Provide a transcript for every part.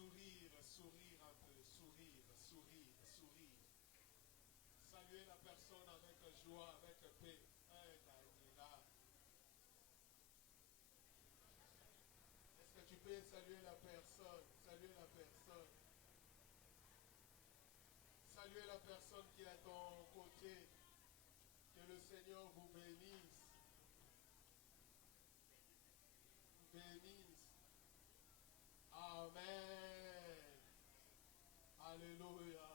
sourire, sourire un peu, sourire, sourire, sourire. Saluer la personne avec joie, avec paix. Est-ce que tu peux saluer la personne? Saluer la personne. Saluer la personne qui est à ton côté. Que le Seigneur vous bénisse. Bénisse. Amen. Alléluia.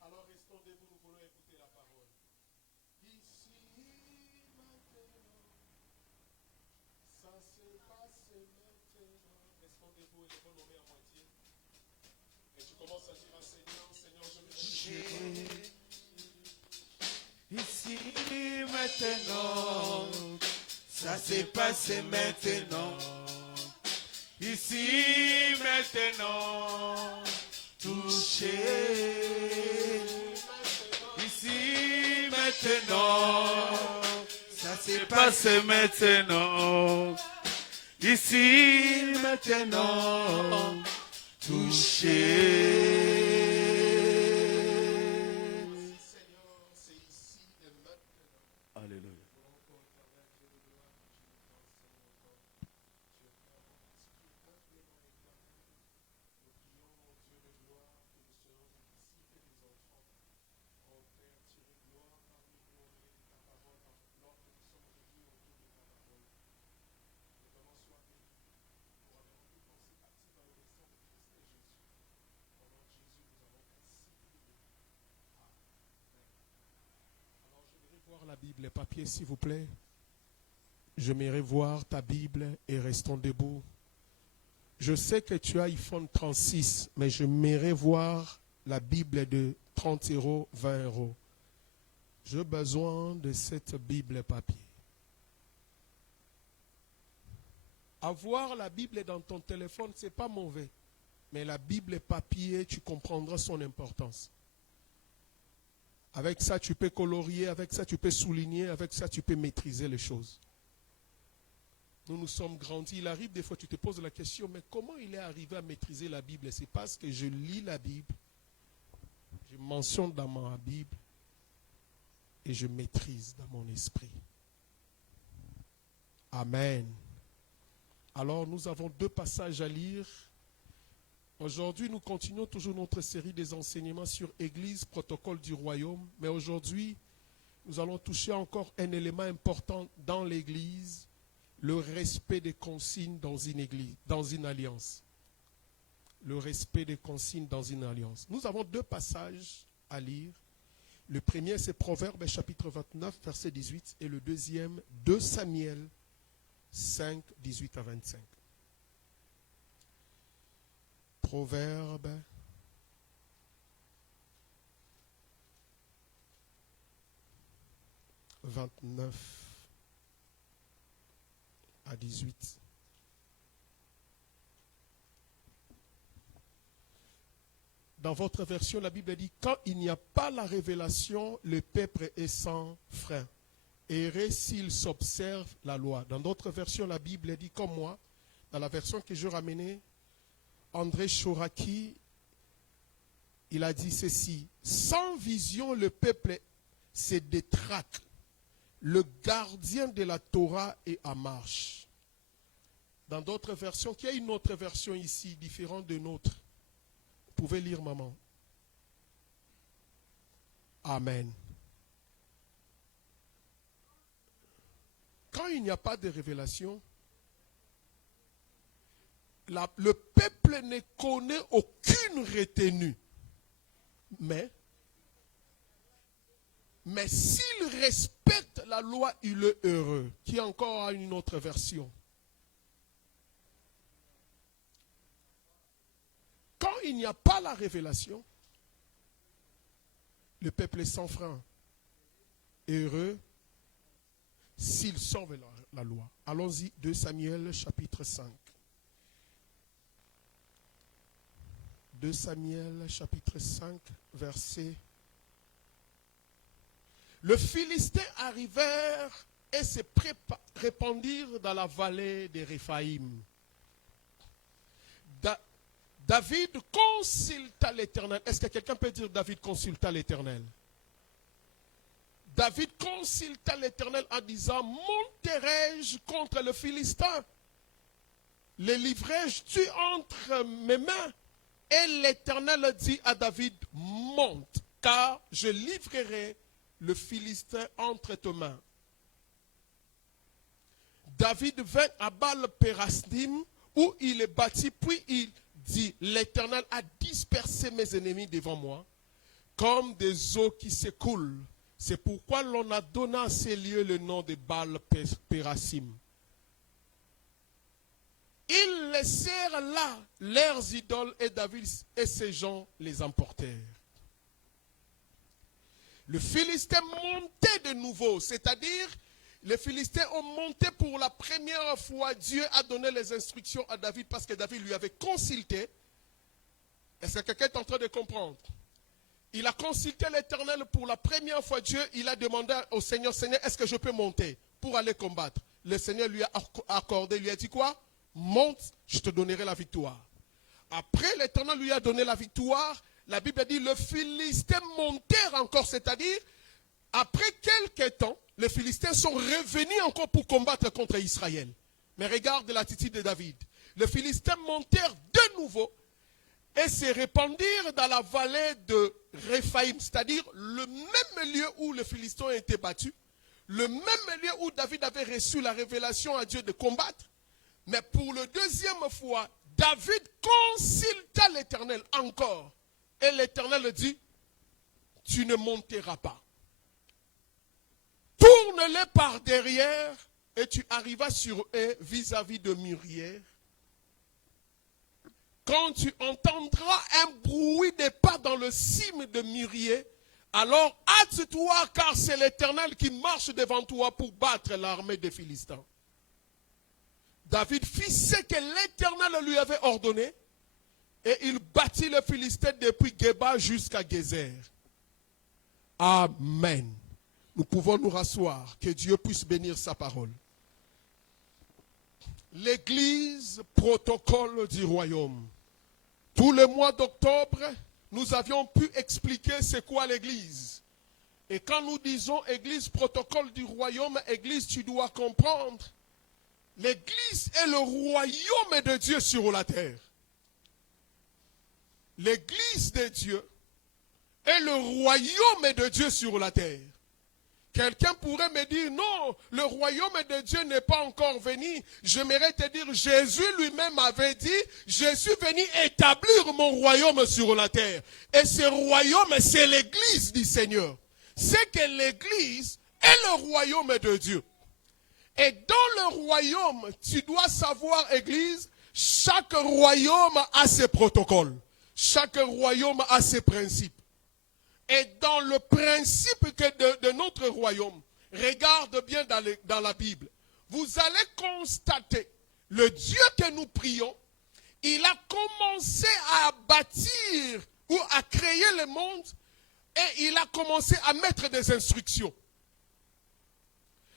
Alors restons debout, nous voulons écouter la parole. Ici, maintenant, ça se passe maintenant. Restons debout et levons nos mains à moitié. Et tu commences à dire à Seigneur, Seigneur, je me suis. Ici, maintenant, ça s'est passé maintenant. Ici, maintenant, touché. Ici, maintenant, ça s'est passé maintenant. Ici, maintenant, touché. La Bible, papier s'il vous plaît. J'aimerais voir ta Bible et restons debout. Je sais que tu as iPhone 36, mais j'aimerais voir la Bible de 30 €, 20 €. J'ai besoin de cette Bible papier. Avoir la Bible dans ton téléphone, ce n'est pas mauvais. Mais la Bible papier, tu comprendras son importance. Avec ça, tu peux colorier, avec ça, tu peux souligner, avec ça, tu peux maîtriser les choses. Nous nous sommes grandis. Il arrive des fois, tu te poses la question, mais comment il est arrivé à maîtriser la Bible? C'est parce que je lis la Bible, je mentionne dans ma Bible et je maîtrise dans mon esprit. Amen. Alors, nous avons 2 passages à lire. Aujourd'hui, nous continuons toujours notre série des enseignements sur Église, protocole du royaume. Mais aujourd'hui, nous allons toucher encore un élément important dans l'Église, le respect des consignes dans une église, dans une alliance. Le respect des consignes dans une alliance. Nous avons 2 passages à lire. Le premier, c'est Proverbes chapitre 29, verset 18. Et le deuxième, 2 Samuel 5, 18 à 25. Proverbe 29 à 18. Dans votre version, la Bible dit, quand il n'y a pas la révélation, le peuple est sans frein. Errer s'il s'observe la loi. Dans d'autres versions, la Bible dit, comme moi, dans la version que je ramenais, André Chouraki, il a dit ceci, sans vision, le peuple se détraque. Le gardien de la Torah est en marche. Dans d'autres versions, qu'il y a une autre version ici, différente de notre. Vous pouvez lire, maman. Amen. Quand il n'y a pas de révélation, le peuple ne connaît aucune retenue. Mais s'il respecte la loi, il est heureux. Qui encore a une autre version? Quand il n'y a pas la révélation, le peuple est sans frein. Heureux s'il sauve la loi. Allons-y, 2 Samuel chapitre 5. 2 Samuel chapitre 5, verset. Le Philistin arrivèrent et se répandirent dans la vallée des Réphaïm. David consulta l'Éternel. Est-ce que quelqu'un peut dire David consulta l'Éternel? David consulta l'Éternel en disant, monterai-je contre le Philistin? Le livrai-je-tu entre mes mains? Et l'Éternel dit à David, monte, car je livrerai le Philistin entre tes mains. David vint à Baal-Pérasim, où il est bâti, puis il dit, l'Éternel a dispersé mes ennemis devant moi, comme des eaux qui s'écoulent. C'est pourquoi l'on a donné à ces lieux le nom de Baal-Pérasim. Ils laissèrent là leurs idoles et David et ses gens les emportèrent. Le Philistin montait de nouveau, c'est-à-dire les Philistins ont monté pour la première fois. Dieu a donné les instructions à David parce que David lui avait consulté. Est-ce que quelqu'un est en train de comprendre? Il a consulté l'Éternel pour la première fois. Dieu, il a demandé au Seigneur, Seigneur, est-ce que je peux monter pour aller combattre? Le Seigneur lui a accordé, lui a dit quoi? Monte, je te donnerai la victoire. Après, l'Éternel lui a donné la victoire. La Bible dit, le Philistin montèrent encore, c'est-à-dire, après quelques temps, les Philistins sont revenus encore pour combattre contre Israël. Mais regarde l'attitude de David. Les Philistins montèrent de nouveau et se répandirent dans la vallée de Réphaïm, c'est-à-dire le même lieu où les Philistins ont été battus, le même lieu où David avait reçu la révélation à Dieu de combattre. Mais pour la deuxième fois, David consulta l'Éternel encore. Et l'Éternel dit, tu ne monteras pas. Tourne-les par derrière et tu arrivas sur eux vis-à-vis de Muriel. Quand tu entendras un bruit de pas dans le cime de Muriel, alors hâte-toi car c'est l'Éternel qui marche devant toi pour battre l'armée des Philistins. David fit ce que l'Éternel lui avait ordonné et il battit les Philistins depuis Geba jusqu'à Gézer. Amen. Nous pouvons nous rasseoir, que Dieu puisse bénir sa parole. L'église protocole du royaume. Tout le mois d'octobre, nous avions pu expliquer c'est quoi l'église. Et quand nous disons église protocole du royaume, église, tu dois comprendre, l'église est le royaume de Dieu sur la terre. L'église de Dieu est le royaume de Dieu sur la terre. Quelqu'un pourrait me dire, non, le royaume de Dieu n'est pas encore venu. J'aimerais te dire, Jésus lui-même avait dit, je suis venu établir mon royaume sur la terre. Et ce royaume, c'est l'église du Seigneur. C'est que l'église est le royaume de Dieu. Et dans le royaume, tu dois savoir, église, chaque royaume a ses protocoles. Chaque royaume a ses principes. Et dans le principe de notre royaume, regarde bien dans la Bible, vous allez constater, le Dieu que nous prions, il a commencé à bâtir ou à créer le monde et il a commencé à mettre des instructions.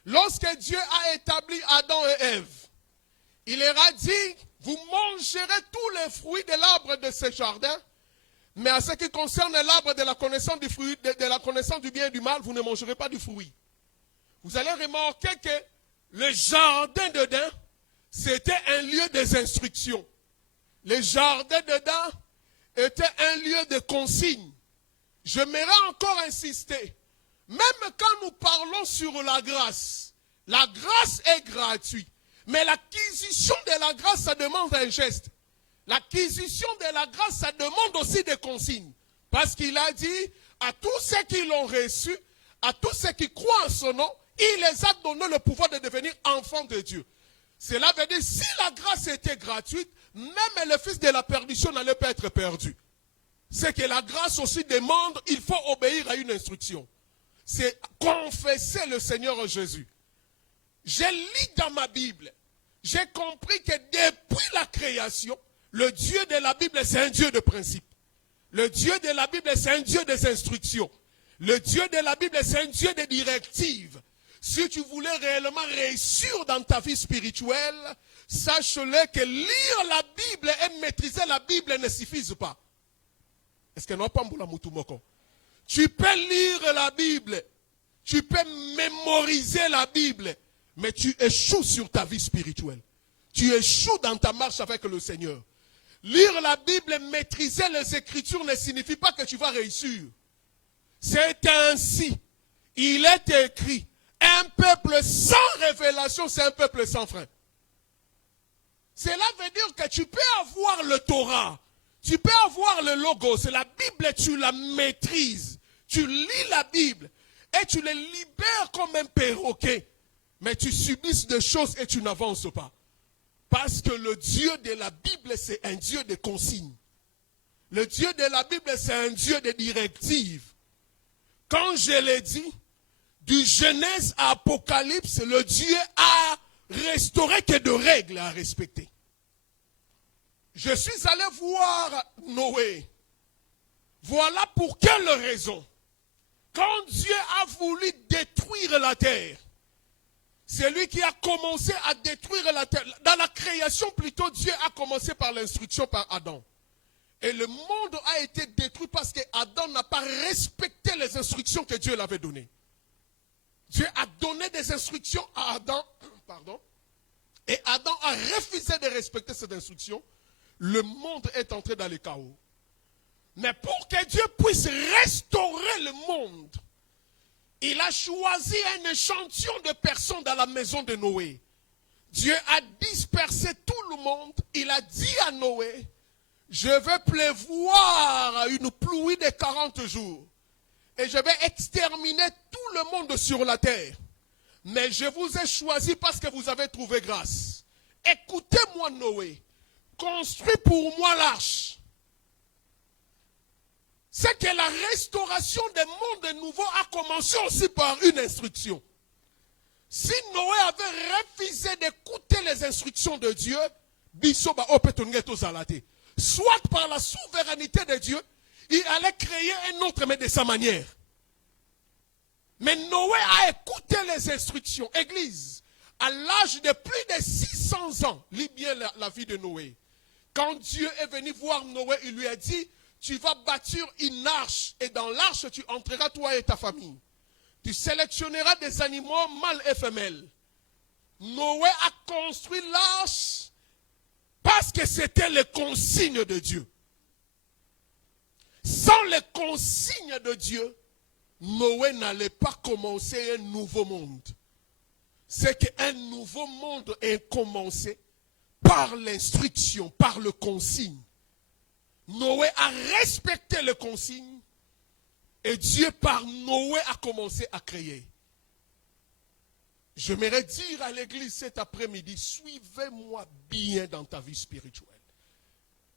Lorsque Dieu a établi Adam et Ève, il leur a dit, vous mangerez tous les fruits de l'arbre de ce jardin, mais en ce qui concerne l'arbre de la connaissance du fruit, de la connaissance du bien et du mal, vous ne mangerez pas du fruit. Vous allez remarquer que le jardin d'Éden, c'était un lieu des instructions. Le jardin d'Éden était un lieu de consignes. J'aimerais encore insister. Même quand nous parlons sur la grâce est gratuite. Mais l'acquisition de la grâce, ça demande un geste. L'acquisition de la grâce, ça demande aussi des consignes. Parce qu'il a dit à tous ceux qui l'ont reçu, à tous ceux qui croient en son nom, il les a donné le pouvoir de devenir enfants de Dieu. Cela veut dire, si la grâce était gratuite, même le fils de la perdition n'allait pas être perdu. C'est que la grâce aussi demande, il faut obéir à une instruction. C'est confesser le Seigneur Jésus. J'ai lu dans ma Bible, j'ai compris que depuis la création, le Dieu de la Bible, c'est un Dieu de principe. Le Dieu de la Bible, c'est un Dieu des instructions. Le Dieu de la Bible, c'est un Dieu des directives. Si tu voulais réellement réussir dans ta vie spirituelle, sache-le que lire la Bible et maîtriser la Bible ne suffisent pas. Est-ce que non pas mbula mutu moko? Tu peux lire la Bible, tu peux mémoriser la Bible, mais tu échoues sur ta vie spirituelle. Tu échoues dans ta marche avec le Seigneur. Lire la Bible et maîtriser les Écritures ne signifie pas que tu vas réussir. C'est ainsi. Il est écrit, un peuple sans révélation, c'est un peuple sans frein. Cela veut dire que tu peux avoir le Torah, tu peux avoir le Logos, la Bible, tu la maîtrises. Tu lis la Bible et tu les libères comme un perroquet. Mais tu subis des choses et tu n'avances pas. Parce que le Dieu de la Bible, c'est un Dieu de consignes. Le Dieu de la Bible, c'est un Dieu de directives. Quand je l'ai dit, du Genèse à Apocalypse, le Dieu a restauré que de règles à respecter. Je suis allé voir Noé. Voilà pour quelle raison. Quand Dieu a voulu détruire la terre, c'est lui qui a commencé à détruire la terre. Dans la création, plutôt, Dieu a commencé par l'instruction par Adam. Et le monde a été détruit parce que Adam n'a pas respecté les instructions que Dieu l'avait données. Dieu a donné des instructions à Adam, et Adam a refusé de respecter ces instructions. Le monde est entré dans le chaos. Mais pour que Dieu puisse restaurer le monde, il a choisi un échantillon de personnes dans la maison de Noé. Dieu a dispersé tout le monde. Il a dit à Noé, je vais pleuvoir une pluie de 40 jours. Et je vais exterminer tout le monde sur la terre. Mais je vous ai choisi parce que vous avez trouvé grâce. Écoutez-moi Noé. Construis pour moi l'arche. C'est que la restauration des mondes nouveaux a commencé aussi par une instruction. Si Noé avait refusé d'écouter les instructions de Dieu, soit par la souveraineté de Dieu, il allait créer un autre, mais de sa manière. Mais Noé a écouté les instructions. Église, à l'âge de plus de 600 ans, lis bien la vie de Noé. Quand Dieu est venu voir Noé, il lui a dit, tu vas bâtir une arche et dans l'arche, tu entreras toi et ta famille. Tu sélectionneras des animaux mâles et femelles. Noé a construit l'arche parce que c'était les consignes de Dieu. Sans les consignes de Dieu, Noé n'allait pas commencer un nouveau monde. C'est qu'un nouveau monde est commencé par l'instruction, par le consigne. Noé a respecté les consignes et Dieu par Noé a commencé à créer. J'aimerais dire à l'église cet après-midi, suivez-moi bien dans ta vie spirituelle.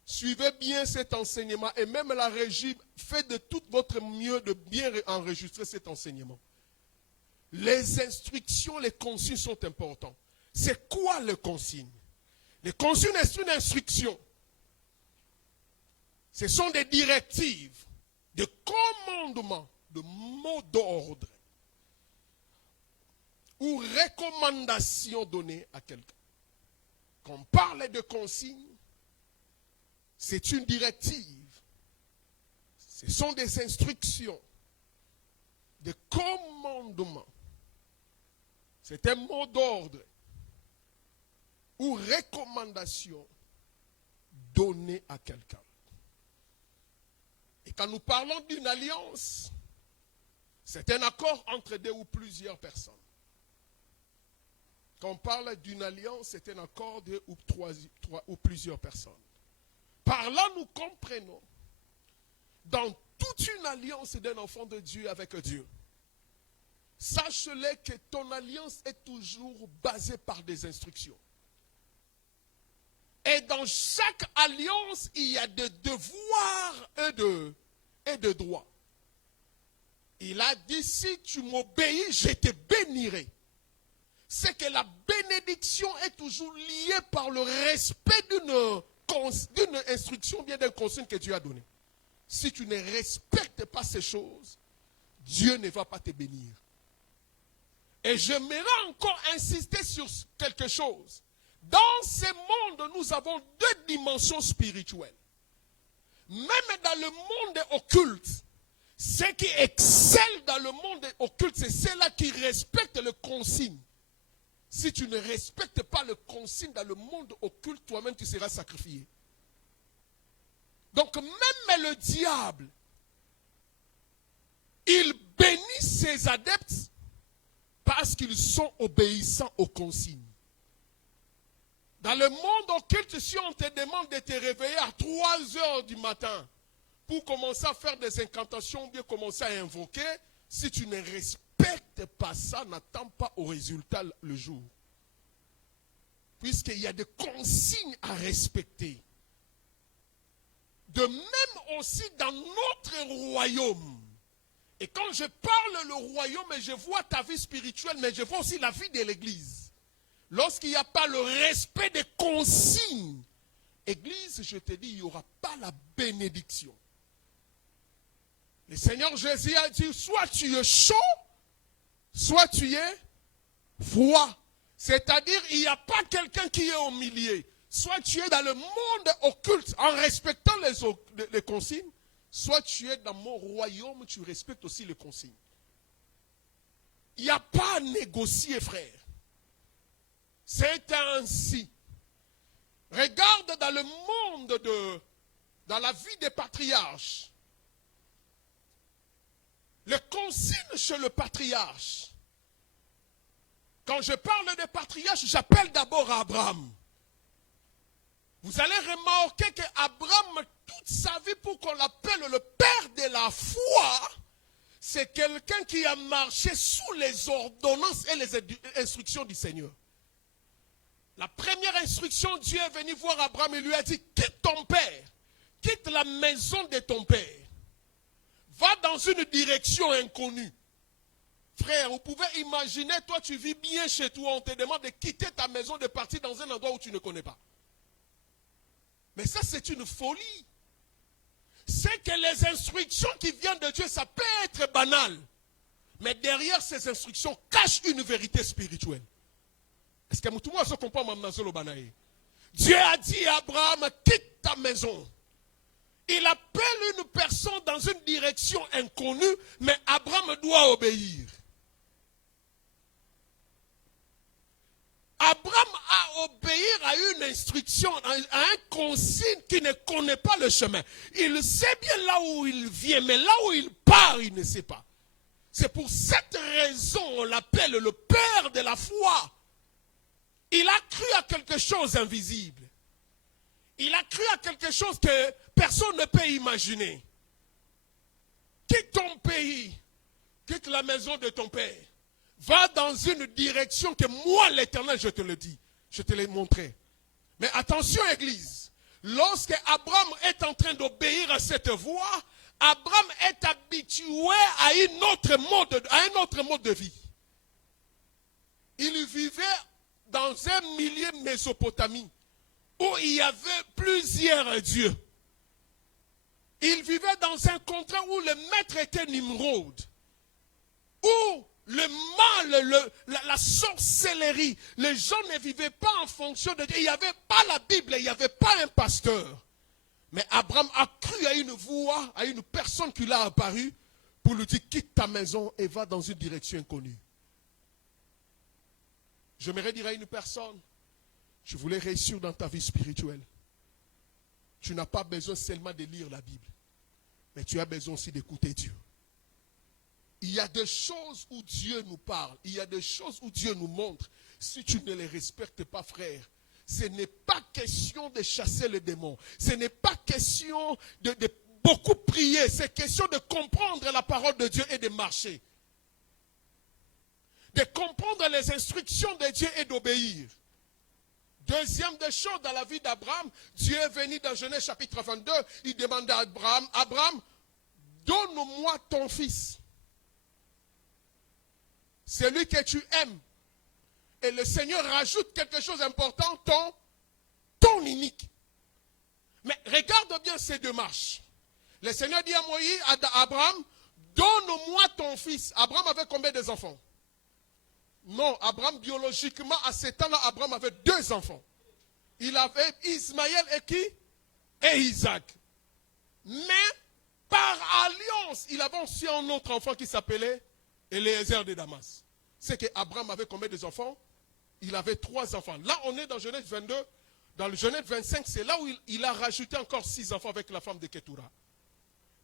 Suivez bien cet enseignement et même la régie, faites de tout votre mieux de bien enregistrer cet enseignement. Les instructions, les consignes sont importantes. C'est quoi les consignes? Les consignes, c'est une instruction. Ce sont des directives, des commandements, de mots d'ordre ou recommandations données à quelqu'un. Quand on parle de consignes, c'est une directive. Ce sont des instructions, des commandements. C'est un mot d'ordre ou recommandation donnée à quelqu'un. Et quand nous parlons d'une alliance, c'est un accord entre deux ou plusieurs personnes. Quand on parle d'une alliance, c'est un accord de trois ou plusieurs personnes. Par là, nous comprenons dans toute une alliance d'un enfant de Dieu avec Dieu. Sache-le que ton alliance est toujours basée par des instructions. Et dans chaque alliance, il y a des devoirs et de droits. Il a dit, si tu m'obéis, je te bénirai. C'est que la bénédiction est toujours liée par le respect d'une instruction, bien d'une consigne que Dieu a donnée. Si tu ne respectes pas ces choses, Dieu ne va pas te bénir. Et j'aimerais encore insister sur quelque chose. Dans ce monde, nous avons deux dimensions spirituelles. Même dans le monde occulte, ceux qui excellent dans le monde occulte, c'est ceux-là qui respectent le consigne. Si tu ne respectes pas le consigne dans le monde occulte, toi-même tu seras sacrifié. Donc même le diable, il bénit ses adeptes parce qu'ils sont obéissants aux consignes. Dans le monde occulte, si on te demande de te réveiller à 3 heures du matin pour commencer à faire des incantations ou bien commencer à invoquer, si tu ne respectes pas ça, n'attends pas au résultat le jour. Puisqu'il y a des consignes à respecter. De même aussi dans notre royaume. Et quand je parle le royaume, je vois ta vie spirituelle, mais je vois aussi la vie de l'Église. Lorsqu'il n'y a pas le respect des consignes, Église, je te dis, il n'y aura pas la bénédiction. Le Seigneur Jésus a dit, soit tu es chaud, soit tu es froid. C'est-à-dire, il n'y a pas quelqu'un qui est au milieu. Soit tu es dans le monde occulte en respectant les consignes, soit tu es dans mon royaume, tu respectes aussi les consignes. Il n'y a pas à négocier, frère. C'est ainsi. Regarde dans le monde dans la vie des patriarches. Les consignes chez le patriarche. Quand je parle des patriarches, j'appelle d'abord Abraham. Vous allez remarquer qu'Abraham, toute sa vie, pour qu'on l'appelle le père de la foi, c'est quelqu'un qui a marché sous les ordonnances et les instructions du Seigneur. La première instruction, Dieu est venu voir Abraham et lui a dit, quitte ton père, quitte la maison de ton père, va dans une direction inconnue. Frère, vous pouvez imaginer, toi tu vis bien chez toi, on te demande de quitter ta maison, de partir dans un endroit où tu ne connais pas. Mais ça c'est une folie. C'est que les instructions qui viennent de Dieu, ça peut être banal. Mais derrière ces instructions cachent une vérité spirituelle. Est-ce que tout le monde se comprend maintenant? Dieu a dit à Abraham, quitte ta maison. Il appelle une personne dans une direction inconnue, mais Abraham doit obéir. Abraham a obéi à une instruction, à un consigne qui ne connaît pas le chemin. Il sait bien là où il vient, mais là où il part, il ne sait pas. C'est pour cette raison qu'on l'appelle le père de la foi. Il a cru à quelque chose d'invisible. Il a cru à quelque chose que personne ne peut imaginer. Quitte ton pays, quitte la maison de ton père. Va dans une direction que moi, l'Éternel, je te le dis. Je te l'ai montré. Mais attention, Église. Lorsque Abraham est en train d'obéir à cette voie, Abraham est habitué à un autre mode de vie. Il vivait dans un milieu Mésopotamie où il y avait plusieurs dieux. Il vivait dans un contrat où le maître était Nimrod. Où le mal, la sorcellerie, les gens ne vivaient pas en fonction de Dieu. Il n'y avait pas la Bible, il n'y avait pas un pasteur. Mais Abraham a cru à une voix, à une personne qui l'a apparu pour lui dire, quitte ta maison et va dans une direction inconnue. J'aimerais dire à une personne, je voulais réussir dans ta vie spirituelle. Tu n'as pas besoin seulement de lire la Bible, mais tu as besoin aussi d'écouter Dieu. Il y a des choses où Dieu nous parle, il y a des choses où Dieu nous montre. Si tu ne les respectes pas, frère, ce n'est pas question de chasser les démons. Ce n'est pas question de beaucoup prier. C'est question de comprendre la parole de Dieu et de marcher. De comprendre les instructions de Dieu et d'obéir. Deuxième des choses dans la vie d'Abraham, Dieu est venu dans Genèse chapitre 22, il demande à Abraham, Abraham, donne-moi ton fils. Celui que tu aimes. Et le Seigneur rajoute quelque chose d'important, ton unique. Mais regarde bien ces deux marches. Le Seigneur dit à Moïse, à Abraham, donne-moi ton fils. Abraham avait combien d'enfants? Non, Abraham, biologiquement, à ce temps-là, Abraham avait 2 enfants. Il avait Ismaël et qui? Et Isaac. Mais, par alliance, il avait aussi un autre enfant qui s'appelait Eliezer de Damas. C'est qu'Abraham avait combien d'enfants? Il avait 3 enfants. Là, on est dans Genèse 22. Dans le Genèse 25, c'est là où il a rajouté encore 6 enfants avec la femme de Ketura.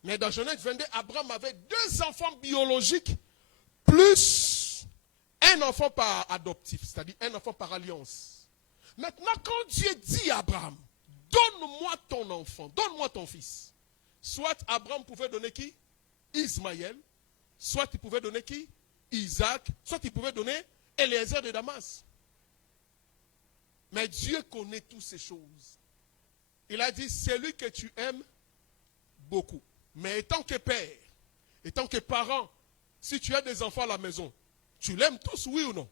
Mais dans Genèse 22, Abraham avait 2 enfants biologiques, plus un enfant par adoptif, c'est-à-dire un enfant par alliance. Maintenant, quand Dieu dit à Abraham, donne-moi ton enfant, donne-moi ton fils. Soit Abraham pouvait donner qui? Ismaël. Soit il pouvait donner qui? Isaac. Soit il pouvait donner Eliezer de Damas. Mais Dieu connaît toutes ces choses. Il a dit, c'est lui que tu aimes beaucoup. Mais étant que père, étant que parent, si tu as des enfants à la maison, tu l'aimes tous, oui ou non?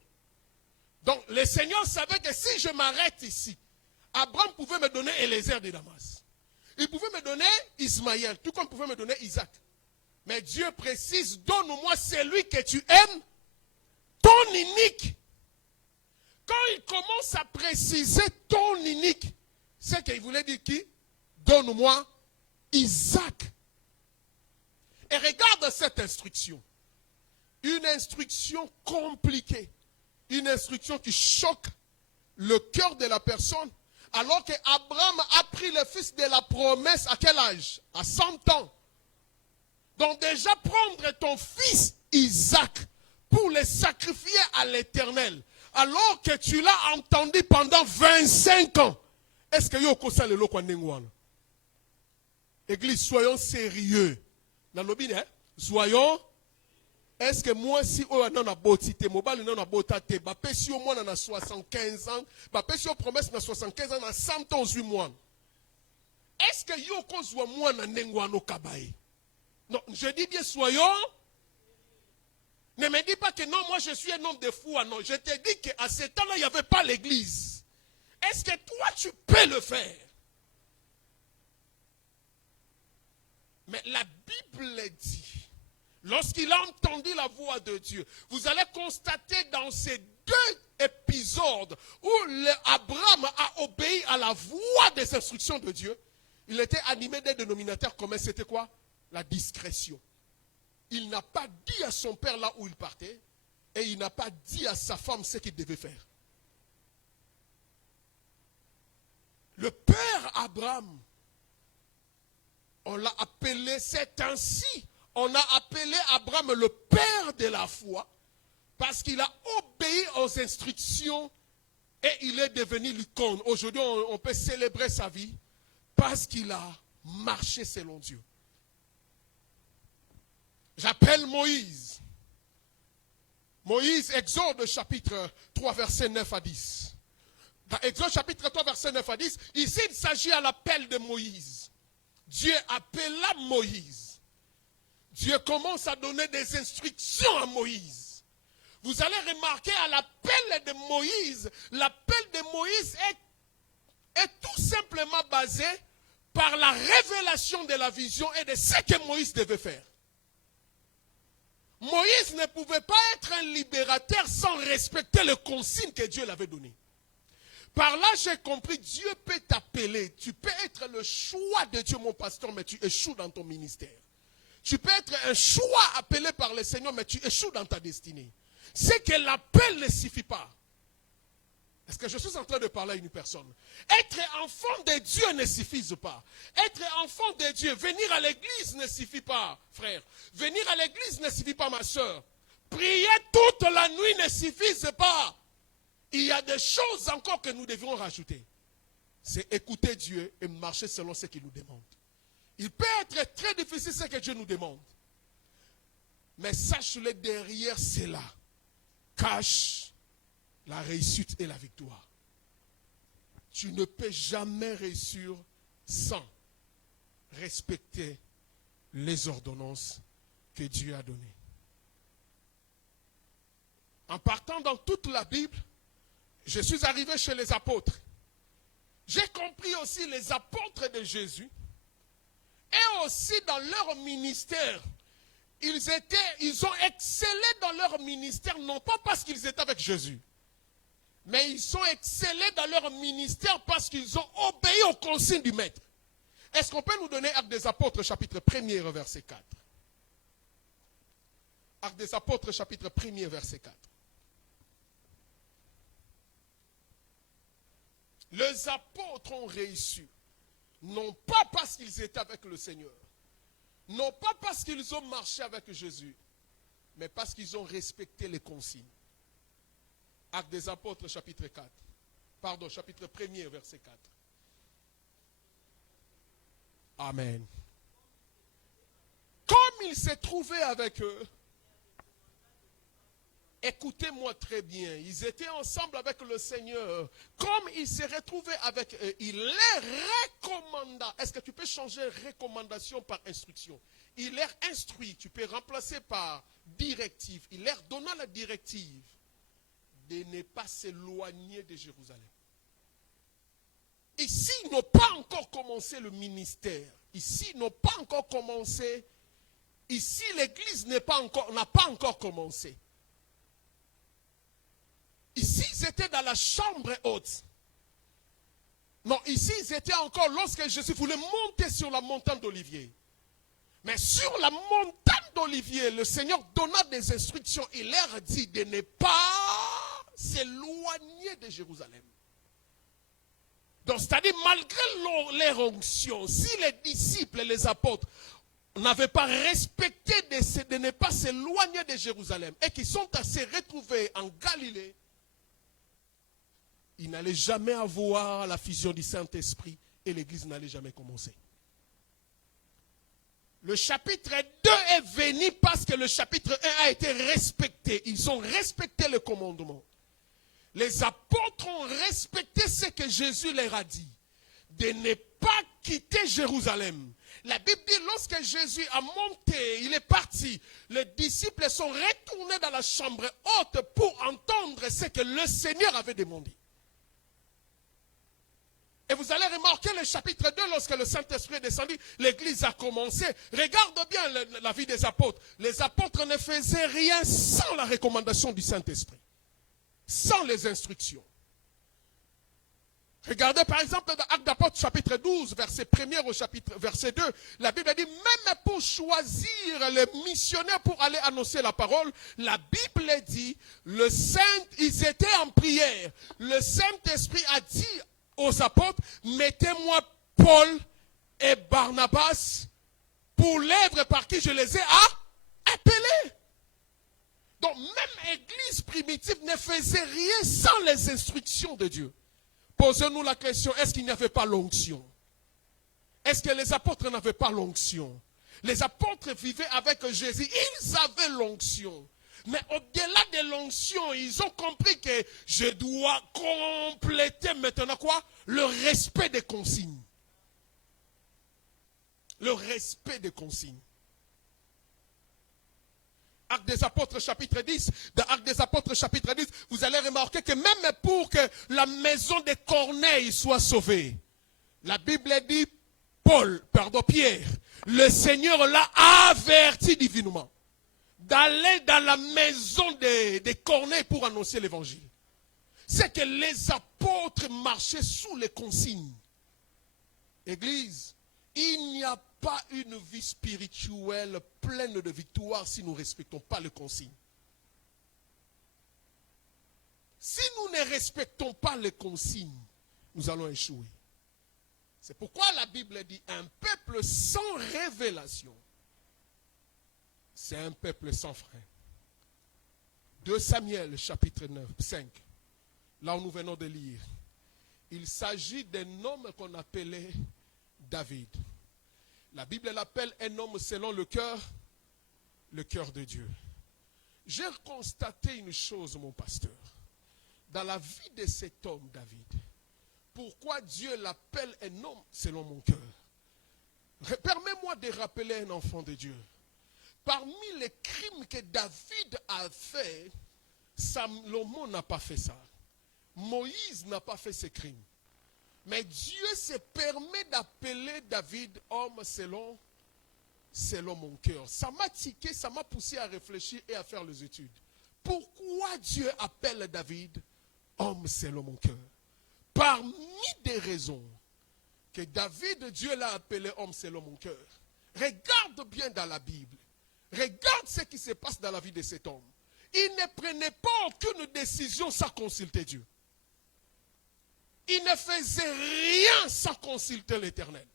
Donc, le Seigneur savait que si je m'arrête ici, Abraham pouvait me donner Eliezer de Damas. Il pouvait me donner Ismaël, tout comme il pouvait me donner Isaac. Mais Dieu précise, donne-moi celui que tu aimes, ton unique. Quand il commence à préciser ton unique, c'est qu'il voulait dire qui? Donne-moi Isaac. Et regarde cette instruction. Une instruction compliquée. Une instruction qui choque le cœur de la personne. Alors qu'Abraham a pris le fils de la promesse à quel âge? À 100 ans. Donc déjà prendre ton fils Isaac pour le sacrifier à l'Éternel. Alors que tu l'as entendu pendant 25 ans. Est-ce que yoko ça le loko nengwana? Église, soyons sérieux. Soyons. Est-ce que moi si on a botité, mobile non a botate, bapé si au moins on a 75 ans, bapé si on promesse na 75 ans, na 100 ans 8 mois. Est-ce que yoko zwa moi na nengwano kabaye? Non, je dis bien soyons. Ne me dis pas que non, moi je suis un homme de foi. Non, je te dis qu'à ce temps-là, il n'y avait pas l'église. Est-ce que toi, tu peux le faire? Mais la Bible dit, lorsqu'il a entendu la voix de Dieu, vous allez constater dans ces 2 épisodes où Abraham a obéi à la voix des instructions de Dieu, il était animé des dénominateurs communs. C'était quoi? La discrétion. Il n'a pas dit à son père là où il partait, et il n'a pas dit à sa femme ce qu'il devait faire. Le père Abraham, on l'a appelé, c'est ainsi, on a appelé Abraham le père de la foi, parce qu'il a obéi aux instructions et il est devenu l'icône. Aujourd'hui, on peut célébrer sa vie parce qu'il a marché selon Dieu. J'appelle Moïse. Moïse, Exode chapitre 3, verset 9 à 10. Dans Exode chapitre 3, verset 9 à 10, ici il s'agit à l'appel de Moïse. Dieu appela Moïse. Dieu commence à donner des instructions à Moïse. Vous allez remarquer à l'appel de Moïse, l'appel de Moïse est tout simplement basé par la révélation de la vision et de ce que Moïse devait faire. Moïse ne pouvait pas être un libérateur sans respecter les consignes que Dieu l'avait données. Par là, j'ai compris, Dieu peut t'appeler. Tu peux être le choix de Dieu, mon pasteur, mais tu échoues dans ton ministère. Tu peux être un choix appelé par le Seigneur, mais tu échoues dans ta destinée. C'est que l'appel ne suffit pas. Est-ce que je suis en train de parler à une personne? Être enfant de Dieu ne suffit pas. Être enfant de Dieu, venir à l'église ne suffit pas, frère. Venir à l'église ne suffit pas, ma soeur. Prier toute la nuit ne suffit pas. Il y a des choses encore que nous devrons rajouter. C'est écouter Dieu et marcher selon ce qu'il nous demande. Il peut être très difficile ce que Dieu nous demande. Mais sache-le, derrière cela cache la réussite et la victoire. Tu ne peux jamais réussir sans respecter les ordonnances que Dieu a données. En partant dans toute la Bible, je suis arrivé chez les apôtres. J'ai compris aussi les apôtres de Jésus. Et aussi dans leur ministère, ils ont excellé dans leur ministère, non pas parce qu'ils étaient avec Jésus, mais ils ont excellé dans leur ministère parce qu'ils ont obéi aux consignes du Maître. Est-ce qu'on peut nous donner Actes des Apôtres, chapitre 1er, verset 4? Actes des Apôtres, chapitre 1er, verset 4. Les apôtres ont réussi, non pas parce qu'ils étaient avec le Seigneur, non pas parce qu'ils ont marché avec Jésus, mais parce qu'ils ont respecté les consignes. Actes des Apôtres, chapitre 4. Pardon, chapitre 1er, verset 4. Amen. Comme il s'est trouvé avec eux, écoutez-moi très bien, ils étaient ensemble avec le Seigneur. Comme il s'est retrouvé avec eux, il les recommanda. Est-ce que tu peux changer recommandation par instruction? Il les instruit, tu peux remplacer par directive. Il leur donna la directive de ne pas s'éloigner de Jérusalem. Ici, ils n'ont pas encore commencé le ministère. Ici, ils n'ont pas encore commencé. Ici, l'église n'a pas encore commencé. Ici, ils étaient dans la chambre haute. Non, ici, ils étaient encore lorsque Jésus voulait monter sur la montagne d'Olivier. Mais sur la montagne d'Olivier, le Seigneur donna des instructions. Il leur dit de ne pas s'éloigner de Jérusalem. Donc, c'est-à-dire, malgré leur onction, si les disciples et les apôtres n'avaient pas respecté de ne pas s'éloigner de Jérusalem et qu'ils sont à se retrouver en Galilée, ils n'allaient jamais avoir la fusion du Saint-Esprit et l'église n'allait jamais commencer. Le chapitre 2 est venu parce que le chapitre 1 a été respecté. Ils ont respecté le commandement. Les apôtres ont respecté ce que Jésus leur a dit, de ne pas quitter Jérusalem. La Bible dit, lorsque Jésus a monté, il est parti, les disciples sont retournés dans la chambre haute pour entendre ce que le Seigneur avait demandé. Et vous allez remarquer le chapitre 2, lorsque le Saint-Esprit est descendu, l'église a commencé. Regarde bien la vie des apôtres. Les apôtres ne faisaient rien sans la recommandation du Saint-Esprit, sans les instructions. Regardez par exemple dans Actes d'Apôtres chapitre 12, verset 1er au chapitre verset 2, la Bible dit, même pour choisir les missionnaires pour aller annoncer la parole, la Bible dit, ils étaient en prière. Le Saint-Esprit a dit aux apôtres, mettez-moi Paul et Barnabas pour l'œuvre par qui je les ai appelés. Donc même l'église primitive ne faisait rien sans les instructions de Dieu. Posons-nous la question, est-ce qu'il n'y avait pas l'onction? Est-ce que les apôtres n'avaient pas l'onction? Les apôtres vivaient avec Jésus, ils avaient l'onction. Mais au-delà de l'onction, ils ont compris que je dois compléter maintenant quoi? Le respect des consignes. Le respect des consignes. Actes des Apôtres chapitre 10, dans Actes des Apôtres chapitre 10, vous allez remarquer que même pour que la maison de Corneille soit sauvée, la Bible dit, Pierre, le Seigneur l'a averti divinement d'aller dans la maison de Corneille pour annoncer l'évangile. C'est que les apôtres marchaient sous les consignes. Église, il n'y a pas une vie spirituelle pleine de victoire si nous ne respectons pas les consignes. Si nous ne respectons pas les consignes, nous allons échouer. C'est pourquoi la Bible dit, un peuple sans révélation, c'est un peuple sans frein. 2 Samuel chapitre 5, là où nous venons de lire, il s'agit d'un homme qu'on appelait David. La Bible l'appelle un homme selon le cœur de Dieu. J'ai constaté une chose, mon pasteur, dans la vie de cet homme David. Pourquoi Dieu l'appelle un homme selon mon cœur? Permets-moi de rappeler un enfant de Dieu. Parmi les crimes que David a fait, Salomon n'a pas fait ça. Moïse n'a pas fait ces crimes. Mais Dieu se permet d'appeler David homme selon selon mon cœur. Ça m'a tiqué, ça m'a poussé à réfléchir et à faire les études. Pourquoi Dieu appelle David homme selon mon cœur? Parmi des raisons que David, Dieu l'a appelé homme selon mon cœur. Regarde bien dans la Bible. Regarde ce qui se passe dans la vie de cet homme. Il ne prenait pas aucune décision sans consulter Dieu. Il ne faisait rien sans consulter l'Éternel.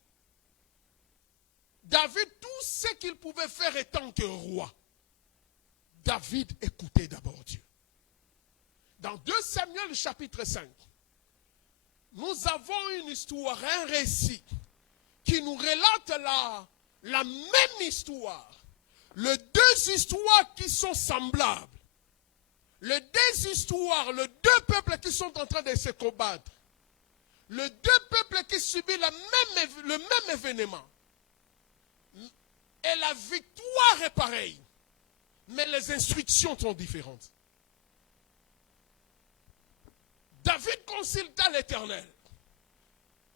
David, tout ce qu'il pouvait faire étant que roi, David écoutait d'abord Dieu. Dans 2 Samuel chapitre 5, nous avons une histoire, un récit, qui nous relate la même histoire. Les deux histoires qui sont semblables. Les deux histoires, les deux peuples qui sont en train de se combattre. Les deux peuples qui subissent le même événement. Et la victoire est pareille. Mais les instructions sont différentes. David consulta l'Éternel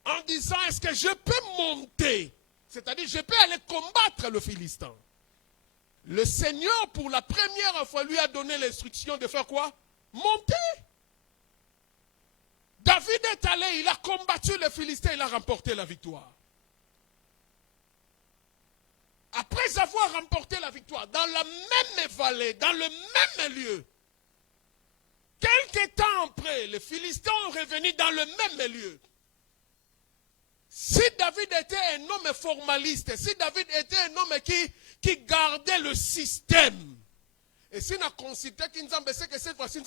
en disant, est-ce que je peux monter? C'est-à-dire, je peux aller combattre le Philistin. Le Seigneur, pour la première fois, lui a donné l'instruction de faire quoi? Monter. David est allé, il a combattu le Philistin, il a remporté la victoire. Après avoir remporté la victoire, dans la même vallée, dans le même lieu, quelques temps après, les Philistins sont revenus dans le même lieu. Si David était un homme formaliste, si David était un homme qui gardait le système, et si on a considéré qu'il c'est que cette fois-ci,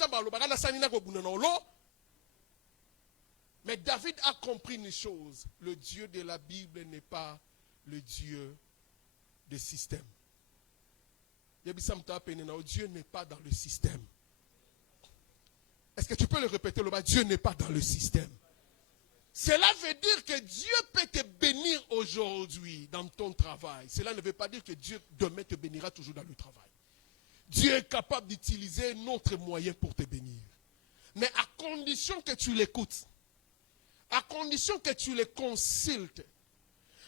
mais David a compris une chose, le Dieu de la Bible n'est pas le Dieu des systèmes. Dieu n'est pas dans le système. Est-ce que tu peux le répéter là-bas? Dieu n'est pas dans le système. Cela veut dire que Dieu peut te bénir aujourd'hui dans ton travail. Cela ne veut pas dire que Dieu demain te bénira toujours dans le travail. Dieu est capable d'utiliser un autre moyen pour te bénir. Mais à condition que tu l'écoutes, à condition que tu le consultes.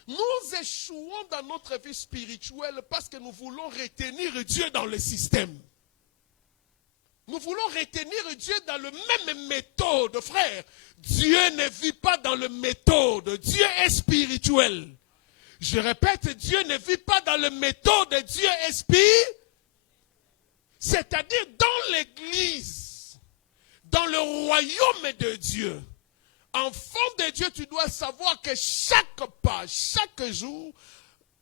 Nous échouons dans notre vie spirituelle parce que nous voulons retenir Dieu dans le système. Nous voulons retenir Dieu dans le même méthode, frère. Dieu ne vit pas dans le méthode. Dieu est spirituel. Je répète, Dieu ne vit pas dans le méthode. Dieu est spirituel. C'est-à-dire dans l'église, dans le royaume de Dieu. Enfant de Dieu, tu dois savoir que chaque pas, chaque jour,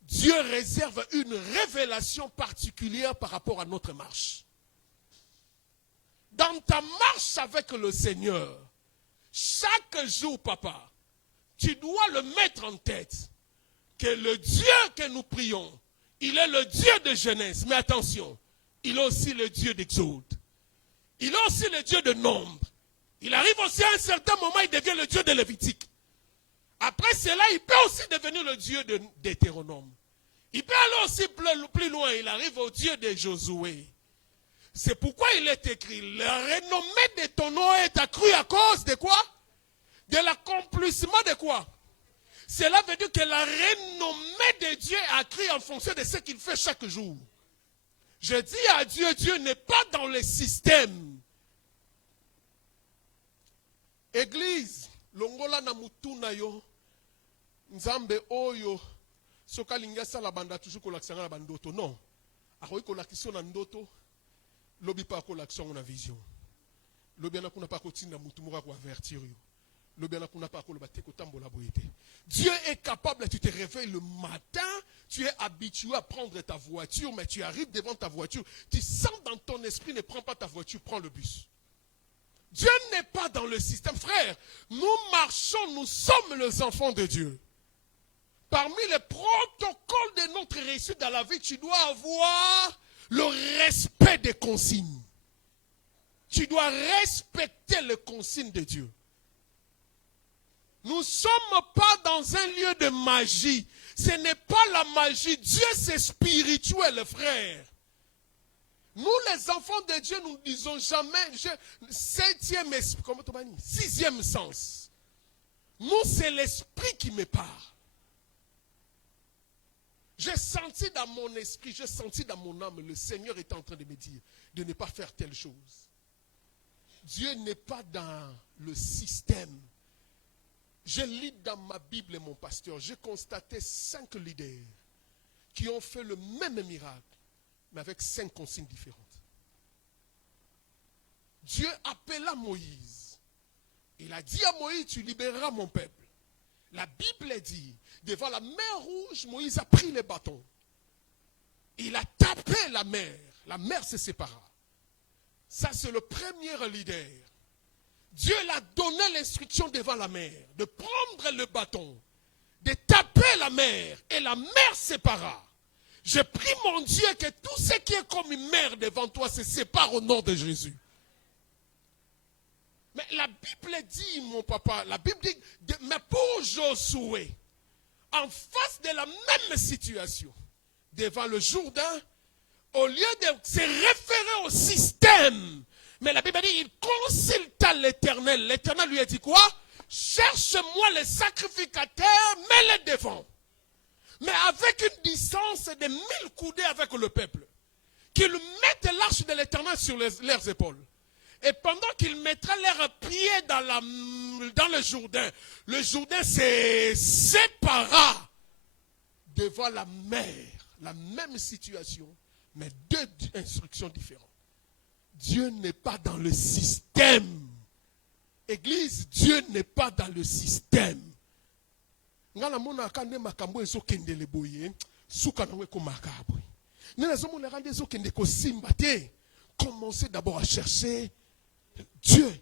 Dieu réserve une révélation particulière par rapport à notre marche. Dans ta marche avec le Seigneur, chaque jour, papa, tu dois le mettre en tête que le Dieu que nous prions, il est le Dieu de Genèse. Mais attention, il est aussi le Dieu d'Exode. Il est aussi le Dieu de Nombre. Il arrive aussi à un certain moment, il devient le Dieu de Lévitique. Après cela, il peut aussi devenir le Dieu de Deutéronome. Il peut aller aussi plus loin, il arrive au Dieu de Josué. C'est pourquoi il est écrit, la renommée de ton nom est accrue à cause de quoi? De l'accomplissement de quoi? Cela veut dire que la renommée de Dieu est accrue en fonction de ce qu'il fait chaque jour. Je dis à Dieu, Dieu n'est pas dans le système. Église, longola na mutuna yo, nzambe oyo, soka lingasa la banda toujours kolakisanga na bandoto. Non, akoyi kolakisyo na ndoto, lobi pa kolakisyo na vision. Lobi anakuna pa kotinda mutu moka ko avertir yo. Lobi anakuna pa kolobate ko tambola boyete. Dieu est capable, tu te réveilles le matin, tu es habitué à prendre ta voiture, mais tu arrives devant ta voiture, tu sens dans ton esprit, ne prends pas ta voiture, prends le bus. Dieu n'est pas dans le système. Frère, nous marchons, nous sommes les enfants de Dieu. Parmi les protocoles de notre réussite dans la vie, tu dois avoir le respect des consignes. Tu dois respecter les consignes de Dieu. Nous ne sommes pas dans un lieu de magie. Ce n'est pas la magie. Dieu, c'est spirituel, frère. Nous, les enfants de Dieu, nous ne disons jamais sixième sens. Nous, c'est l'esprit qui me parle. J'ai senti dans mon esprit, j'ai senti dans mon âme, le Seigneur était en train de me dire de ne pas faire telle chose. Dieu n'est pas dans le système. Je lis dans ma Bible, mon pasteur, j'ai constaté 5 leaders qui ont fait le même miracle, mais avec 5 consignes différentes. Dieu appela Moïse. Il a dit à Moïse, tu libéreras mon peuple. La Bible dit, devant la mer rouge, Moïse a pris les bâtons. Il a tapé la mer se sépara. Ça, c'est le premier leader. Dieu l'a donné l'instruction devant la mer, de prendre le bâton, de taper la mer, et la mer sépara. Je prie mon Dieu que tout ce qui est comme une mer devant toi se sépare au nom de Jésus. Mais la Bible dit, mon papa, la Bible dit, mais pour Josué, en face de la même situation, devant le Jourdain, au lieu de se référer au système, mais la Bible dit, il consulta l'Éternel. L'Éternel lui a dit quoi? Cherche-moi les sacrificateurs, mets-les devant. Mais avec une distance de 1000 coudées avec le peuple. Qu'ils mettent l'arche de l'Éternel sur leurs épaules. Et pendant qu'ils mettraient leurs pieds dans le Jourdain se sépara devant la mer. La même situation, mais 2 instructions différentes. Dieu n'est pas dans le système. Église, Dieu n'est pas dans le système. Commencez d'abord à chercher Dieu.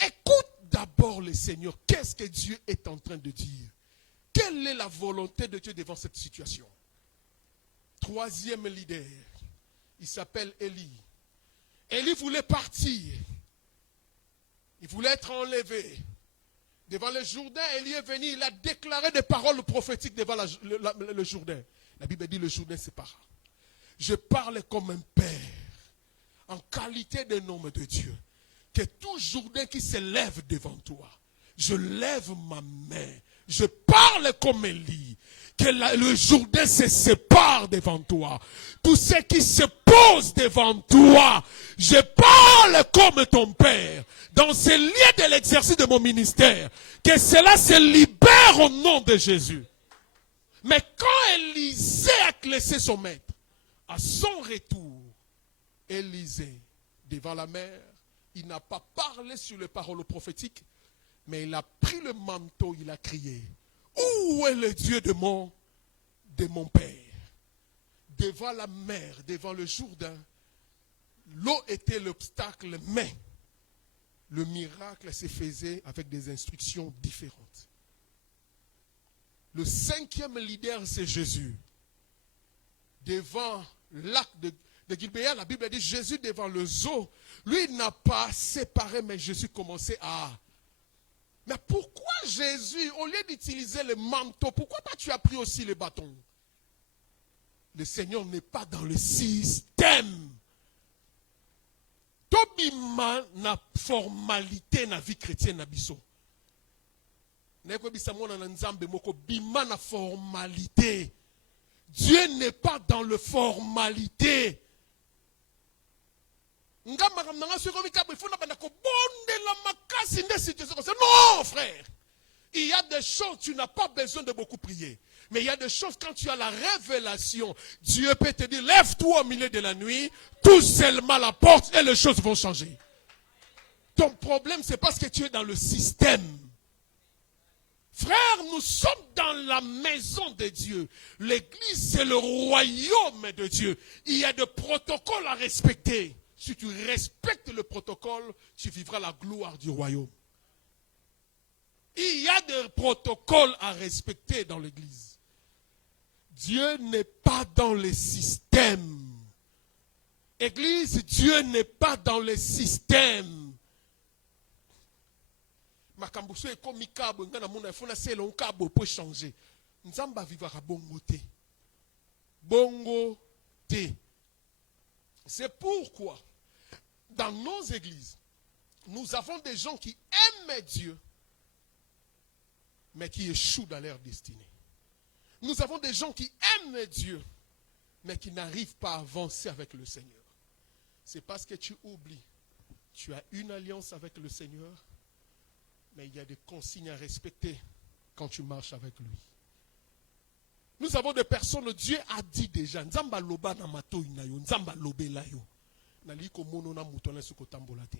Écoute d'abord le Seigneur. Qu'est-ce que Dieu est en train de dire? Quelle est la volonté de Dieu devant cette situation? 3e leader, il s'appelle Élie. Élie voulait partir. Il voulait être enlevé. Devant le Jourdain, Élie est venu, il a déclaré des paroles prophétiques devant le Jourdain. La Bible dit le Jourdain sépara. Je parle comme un père, en qualité d'un homme de Dieu. Que tout Jourdain qui se lève devant toi, je lève ma main. Je parle comme Élie. Que le Jourdain se sépare devant toi. Tout ce qui se pose devant toi, je parle comme ton Père. Dans ce lieu de l'exercice de mon ministère, que cela se libère au nom de Jésus. Mais quand Élisée a laissé son maître, à son retour, Élisée, devant la mer, il n'a pas parlé sur les paroles prophétiques, mais il a pris le manteau, il a crié. Où est le Dieu de mon Père? Devant la mer, devant le Jourdain, l'eau était l'obstacle, mais le miracle se faisait avec des instructions différentes. Le 5e leader, c'est Jésus. Devant lac de Gilbéa, la Bible dit Jésus devant le zoo. Lui n'a pas séparé, mais Jésus commençait à... Mais pourquoi Jésus, au lieu d'utiliser le manteau, pourquoi pas tu as pris aussi le bâton? Le Seigneur n'est pas dans le système. Tobima na formalité na vie chrétienne na biso. Bima na formalité. Dieu n'est pas dans le formalité. Non, frère. Il y a des choses, tu n'as pas besoin de beaucoup prier. Mais il y a des choses, quand tu as la révélation, Dieu peut te dire, lève-toi au milieu de la nuit, tout seulement la porte et les choses vont changer. Ton problème, c'est parce que tu es dans le système. Frère, nous sommes dans la maison de Dieu. L'église, c'est le royaume de Dieu. Il y a des protocoles à respecter. Si tu respectes le protocole, tu vivras la gloire du royaume. Il y a des protocoles à respecter dans l'église. Dieu n'est pas dans les systèmes. Église, Dieu n'est pas dans les systèmes. Makambuso est comme Mikabo, il faut que un cabo pour changer. Nzamba vivra bongo te. Bongo te. C'est pourquoi, dans nos églises, nous avons des gens qui aiment Dieu, mais qui échouent dans leur destinée. Nous avons des gens qui aiment Dieu, mais qui n'arrivent pas à avancer avec le Seigneur. C'est parce que tu oublies. Tu as une alliance avec le Seigneur, mais il y a des consignes à respecter quand tu marches avec lui. Nous avons des personnes, Dieu a dit déjà, Nzamba loba na mato inayo, Nzamba lobela yo. Naliko mono na mutona sukotambolate.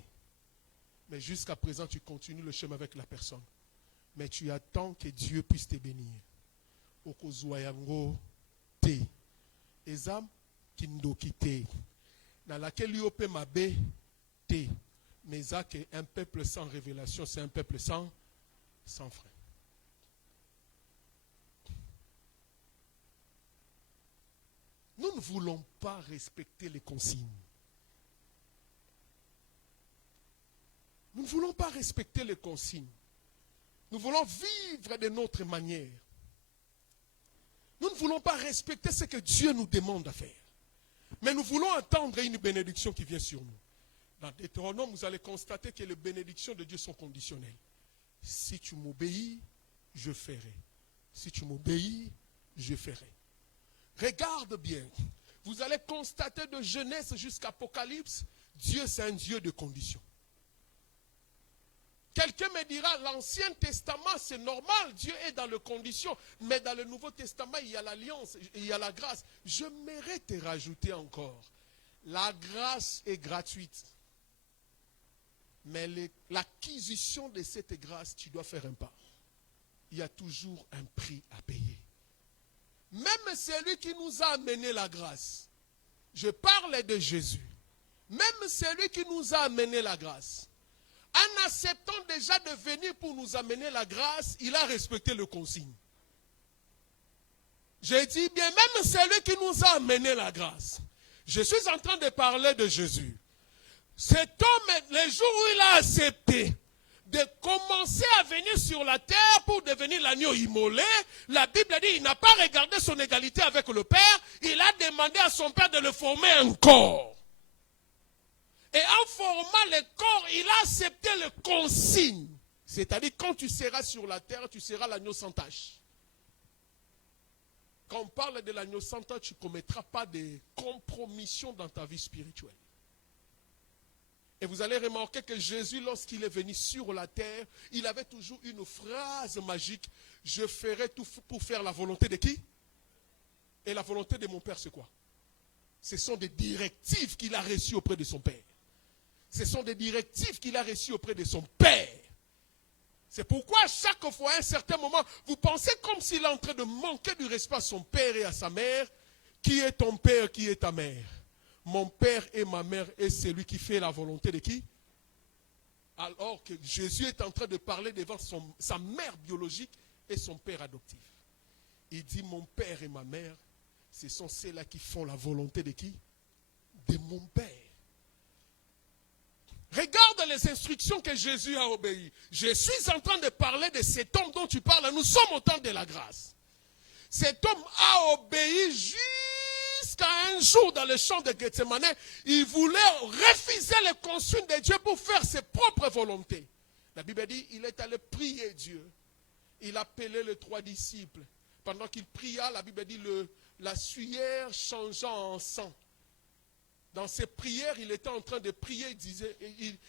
Mais jusqu'à présent, tu continues le chemin avec la personne. Mais tu attends que Dieu puisse te bénir. Okozwayango te. Ezam kindoki te. Dans laquelle yope mabe te. Mais un peuple sans révélation, c'est un peuple sans frein. Nous ne voulons pas respecter les consignes. Nous ne voulons pas respecter les consignes. Nous voulons vivre de notre manière. Nous ne voulons pas respecter ce que Dieu nous demande à faire. Mais nous voulons attendre une bénédiction qui vient sur nous. Dans Deutéronome, vous allez constater que les bénédictions de Dieu sont conditionnelles. Si tu m'obéis, je ferai. Si tu m'obéis, je ferai. Regarde bien. Vous allez constater de Genèse jusqu'à Apocalypse, Dieu c'est un Dieu de conditions. Quelqu'un me dira, l'Ancien Testament, c'est normal, Dieu est dans les conditions. Mais dans le Nouveau Testament, il y a l'alliance, il y a la grâce. Je mérite de rajouter encore. La grâce est gratuite. Mais l'acquisition de cette grâce, tu dois faire un pas. Il y a toujours un prix à payer. Même celui qui nous a amené la grâce. Je parle de Jésus. Même celui qui nous a amené la grâce. En acceptant déjà de venir pour nous amener la grâce, il a respecté le consigne. J'ai dit bien, même celui qui nous a amené la grâce. Je suis en train de parler de Jésus. Cet homme, le jour où il a accepté de commencer à venir sur la terre pour devenir l'agneau immolé, la Bible dit qu'il n'a pas regardé son égalité avec le Père, il a demandé à son Père de le former un corps. Et en formant le corps, il a accepté le consigne. C'est-à-dire, quand tu seras sur la terre, tu seras l'agneau sans tache. Quand on parle de l'agneau sans tache, tu ne commettras pas de compromission dans ta vie spirituelle. Et vous allez remarquer que Jésus, lorsqu'il est venu sur la terre, il avait toujours une phrase magique. Je ferai tout pour faire la volonté de qui? Et la volonté de mon Père, c'est quoi? Ce sont des directives qu'il a reçues auprès de son Père. Ce sont des directives qu'il a reçues auprès de son Père. C'est pourquoi à chaque fois, à un certain moment, vous pensez comme s'il est en train de manquer du respect à son père et à sa mère. Qui est ton père, qui est ta mère? Mon père et ma mère est celui qui fait la volonté de qui? Alors que Jésus est en train de parler devant sa mère biologique et son père adoptif. Il dit, mon père et ma mère, ce sont ceux-là qui font la volonté de qui? De mon père. Regarde les instructions que Jésus a obéies. Je suis en train de parler de cet homme dont tu parles. Nous sommes au temps de la grâce. Cet homme a obéi jusqu'à un jour dans le champ de Gethsemane. Il voulait refuser les consignes de Dieu pour faire ses propres volontés. La Bible dit, il est allé prier Dieu. Il appelait les 3 disciples. Pendant qu'il pria, la Bible dit, la sueur changeant en sang. Dans ses prières, il était en train de prier,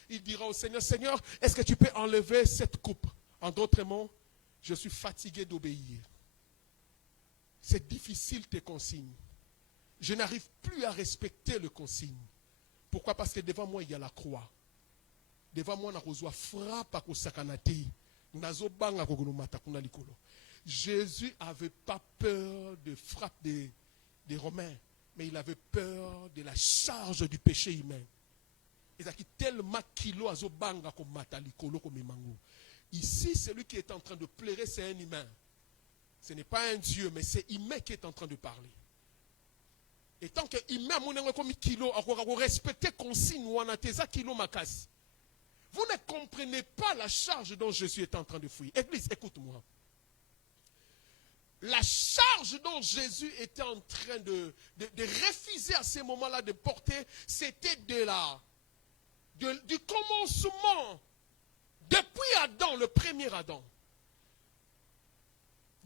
il dira au Seigneur, Seigneur, est-ce que tu peux enlever cette coupe? En d'autres mots, je suis fatigué d'obéir. C'est difficile tes consignes. Je n'arrive plus à respecter le consigne. Pourquoi? Parce que devant moi, il y a la croix. Devant moi, on a frappe à sakanati. Jésus n'avait pas peur de frappe des Romains. Mais il avait peur de la charge du péché humain. Ici, celui qui est en train de pleurer, c'est un humain. Ce n'est pas un Dieu, mais c'est humain qui est en train de parler. Et tant que humain, vous ne comprenez pas la charge dont Jésus est en train de fuir. Église, écoute-moi. La charge dont Jésus était en train de refuser à ce moment-là de porter, c'était du commencement, depuis Adam, le premier Adam.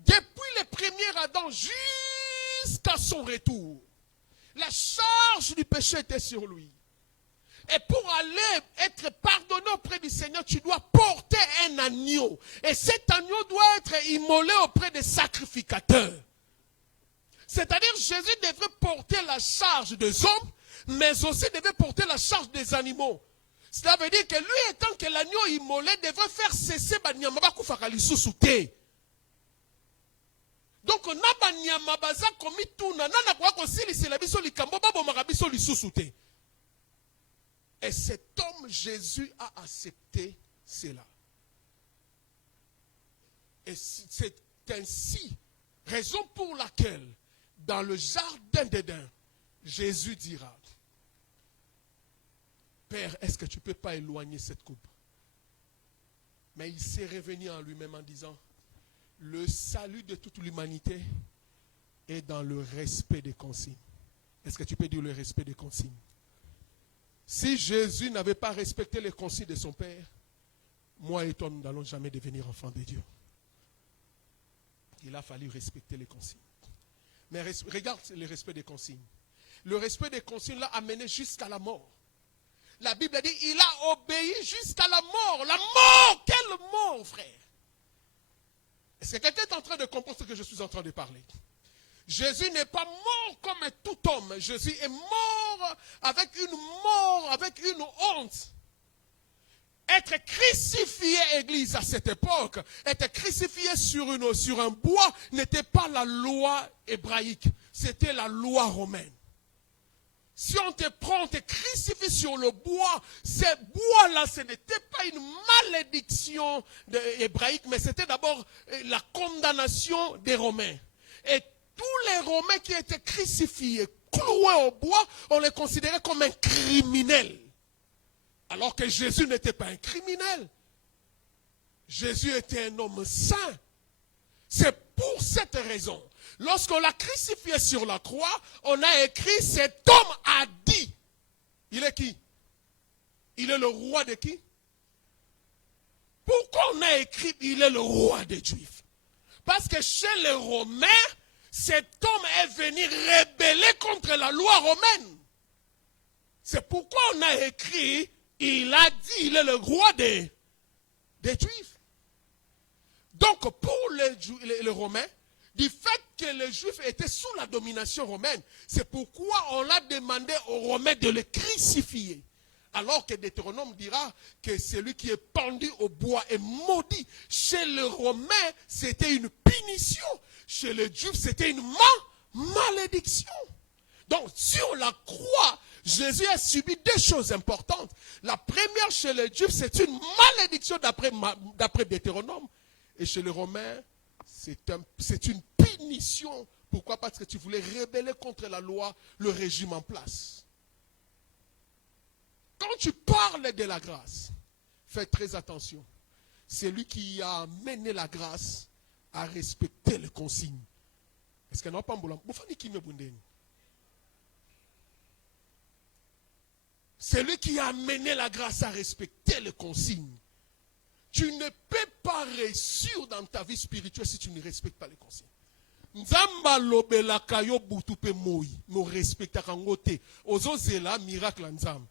Depuis le premier Adam jusqu'à son retour, la charge du péché était sur lui. Et pour aller être pardonné auprès du Seigneur, tu dois porter un agneau. Et cet agneau doit être immolé auprès des sacrificateurs. C'est-à-dire Jésus devrait porter la charge des hommes, mais aussi devait porter la charge des animaux. Cela veut dire que lui, étant que l'agneau immolé, devrait faire cesser Banyamaba Koufakali sous-souté. Donc, on a Banyamabaza commis tout, nana kwa kosili c'est la biso likambo babo marabiso li sous-souté. Et cet homme, Jésus, a accepté cela. Et c'est ainsi, raison pour laquelle, dans le jardin d'Éden, Jésus dira, Père, est-ce que tu ne peux pas éloigner cette coupe? Mais il s'est revenu en lui-même en disant, le salut de toute l'humanité est dans le respect des consignes. Est-ce que tu peux dire le respect des consignes? Si Jésus n'avait pas respecté les consignes de son Père, moi et toi, nous n'allons jamais devenir enfants de Dieu. Il a fallu respecter les consignes. Mais regarde le respect des consignes. Le respect des consignes l'a amené jusqu'à la mort. La Bible dit, il a obéi jusqu'à la mort. La mort, quelle mort, frère? Est-ce que quelqu'un est en train de comprendre ce que je suis en train de parler? Jésus n'est pas mort comme un tout homme. Jésus est mort, avec une honte. Être crucifié, Église, à cette époque, être crucifié sur un bois n'était pas la loi hébraïque, c'était la loi romaine. Si on te prend, on te crucifie sur le bois, ce bois-là, ce n'était pas une malédiction hébraïque, mais c'était d'abord la condamnation des Romains. Et tous les Romains qui étaient crucifiés, cloués au bois, on les considérait comme un criminel. Alors que Jésus n'était pas un criminel. Jésus était un homme saint. C'est pour cette raison. Lorsqu'on l'a crucifié sur la croix, on a écrit, cet homme a dit. Il est qui? Il est le roi de qui? Pourquoi on a écrit, il est le roi des Juifs? Parce que chez les Romains, cet homme est venu rebeller contre la loi romaine. C'est pourquoi on a écrit, il a dit, il est le roi des Juifs. Donc pour les Romains, du fait que les Juifs étaient sous la domination romaine, c'est pourquoi on a demandé aux Romains de le crucifier. Alors que Deutéronome dira que celui qui est pendu au bois est maudit. Chez les Romains, c'était une punition. Chez les Juifs, c'était une malédiction. Donc sur la croix, Jésus a subi deux choses importantes. La première chez les Juifs, c'est une malédiction d'après Deutéronome. Et chez les Romains, c'est une punition. Pourquoi? Parce que tu voulais rebeller contre la loi, le régime en place. Quand tu parles de la grâce, fais très attention. C'est lui qui a amené la grâce à respecter les consignes. Est-ce qu'il n'y a pas un C'est lui qui a amené la grâce à respecter les consignes. Tu ne peux pas réussir dans ta vie spirituelle si tu ne respectes pas les consignes. Nzamba lobela kayo butupe moi, no respecta kangote. Ozozela miracle nzamba.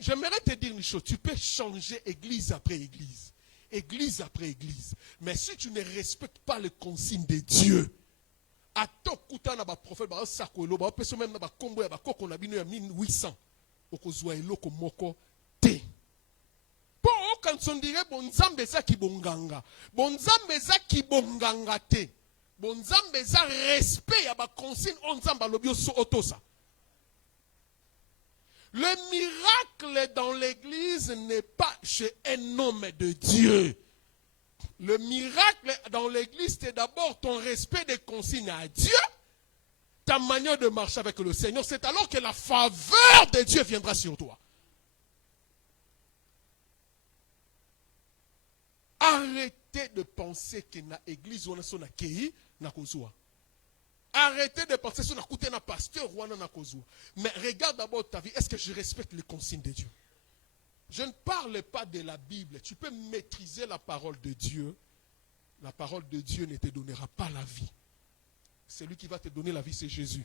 J'aimerais te dire une chose, tu peux changer église après église, église après église, mais si tu ne respectes pas les consignes de Dieu, à tokuta na ba prophète ba sakolo ba peso même na ba kombo ya ba koko na bino ya 1800 okozwa eloko moko te. Pour quand on dirait bonzambe za ki bonganga, bonzambe za ki bonganga te, bonzambe za respect ya ba consigne onzamba lobio so otosa. Le miracle dans l'église n'est pas chez un homme de Dieu. Le miracle dans l'église, c'est d'abord ton respect des consignes à Dieu, ta manière de marcher avec le Seigneur. C'est alors que la faveur de Dieu viendra sur toi. Arrêtez de penser que na église on a son accueil na kozwa. Arrêtez de penser sur la na pasteur ou na kozwa. Mais regarde d'abord ta vie. Est-ce que je respecte les consignes de Dieu? Je ne parle pas de la Bible. Tu peux maîtriser la parole de Dieu. la parole de Dieu ne te donnera pas la vie. Celui qui va te donner la vie, c'est Jésus.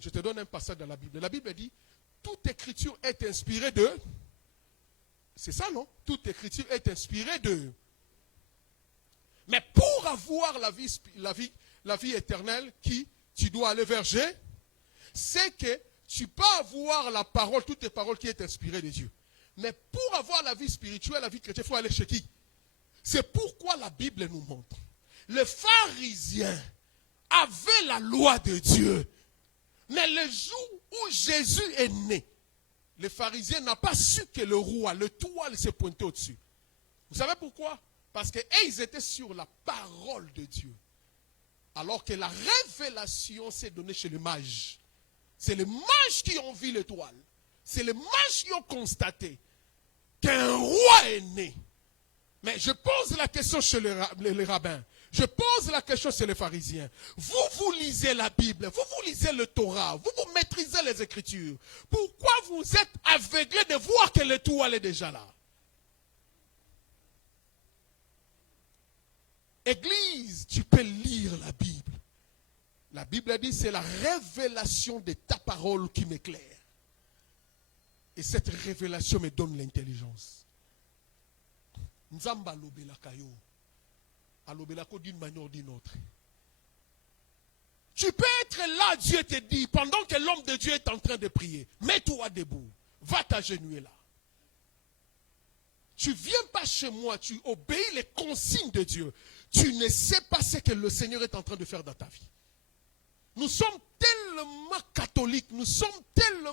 Je te donne un passage dans la Bible. La Bible dit, toute écriture est inspirée de... C'est ça, non? Toute écriture est inspirée de... Mais pour avoir la vie éternelle, tu dois aller vers Jésus, c'est que tu peux avoir la parole, toutes les paroles qui est inspirée de Dieu. Mais pour avoir la vie spirituelle, la vie chrétienne, il faut aller chez qui? C'est pourquoi la Bible nous montre. Les pharisiens avaient la loi de Dieu. Mais le jour où Jésus est né, les pharisiens n'ont pas su que le roi, le toile s'est pointé au-dessus. Vous savez pourquoi? Parce qu'ils étaient sur la parole de Dieu. Alors que la révélation s'est donnée chez les mages. C'est les mages qui ont vu l'étoile. C'est les mages qui ont constaté qu'un roi est né. Mais je pose la question chez les rabbins. Je pose la question chez les pharisiens. Vous lisez la Bible, vous lisez le Torah, vous maîtrisez les Écritures. Pourquoi vous êtes aveuglés de voir que l'étoile est déjà là? Église, tu peux lire la Bible. La Bible dit c'est la révélation de ta parole qui m'éclaire. Et cette révélation me donne l'intelligence. Nzamba lobelaka yo. Alobelako d'une manière ou d'une autre. Tu peux être là, Dieu te dit, pendant que l'homme de Dieu est en train de prier, mets-toi debout, va t'agenouiller là. Tu ne viens pas chez moi, tu obéis les consignes de Dieu. Tu ne sais pas ce que le Seigneur est en train de faire dans ta vie. Nous sommes tellement catholiques, nous sommes tellement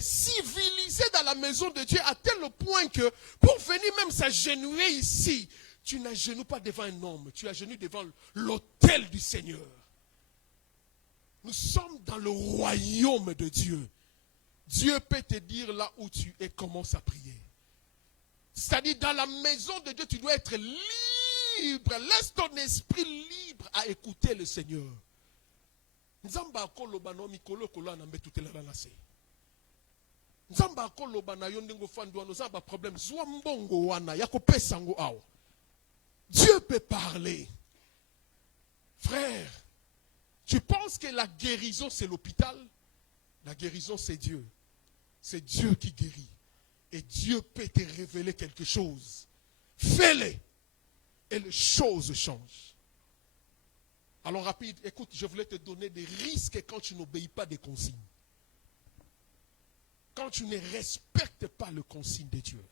civilisés dans la maison de Dieu à tel point que pour venir même s'agenouiller ici, tu n'agenouilles pas devant un homme, tu agenouilles devant l'autel du Seigneur. Nous sommes dans le royaume de Dieu. Dieu peut te dire là où tu es, commence à prier. C'est-à-dire dans la maison de Dieu, tu dois être libre. Laisse ton esprit libre à écouter le Seigneur. Nzamba koloba no mikolo kolo na mbetutela la nase. Nzamba koloba na yondengo fandwa no zamba problème zwa mbongo wana yako pesa ngo awo. Dieu peut parler. Frère, tu penses que la guérison c'est l'hôpital? La guérison c'est Dieu. C'est Dieu qui guérit. Et Dieu peut te révéler quelque chose. Fais-le. Et les choses changent. Alors rapide, écoute, je voulais te donner des risques quand tu n'obéis pas des consignes. Quand tu ne respectes pas le consigne de Dieu.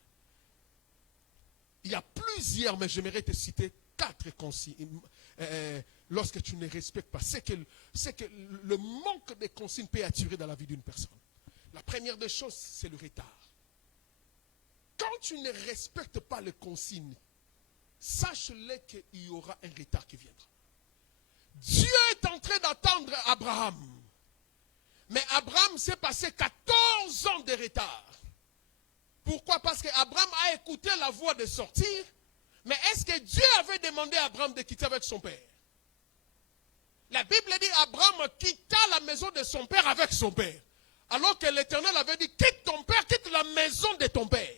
Il y a plusieurs, mais j'aimerais te citer 4 consignes. Lorsque tu ne respectes pas, c'est que le manque de consignes peut attirer dans la vie d'une personne. La première des choses, c'est le retard. Quand tu ne respectes pas les consignes, sache-le qu'il y aura un retard qui viendra. Dieu est en train d'attendre Abraham. Mais Abraham s'est passé 14 ans de retard. Pourquoi? Parce qu'Abraham a écouté la voix de sortir. Mais est-ce que Dieu avait demandé à Abraham de quitter avec son père? La Bible dit Abraham quitta la maison de son père avec son père. Alors que l'Éternel avait dit quitte ton père, quitte la maison de ton père.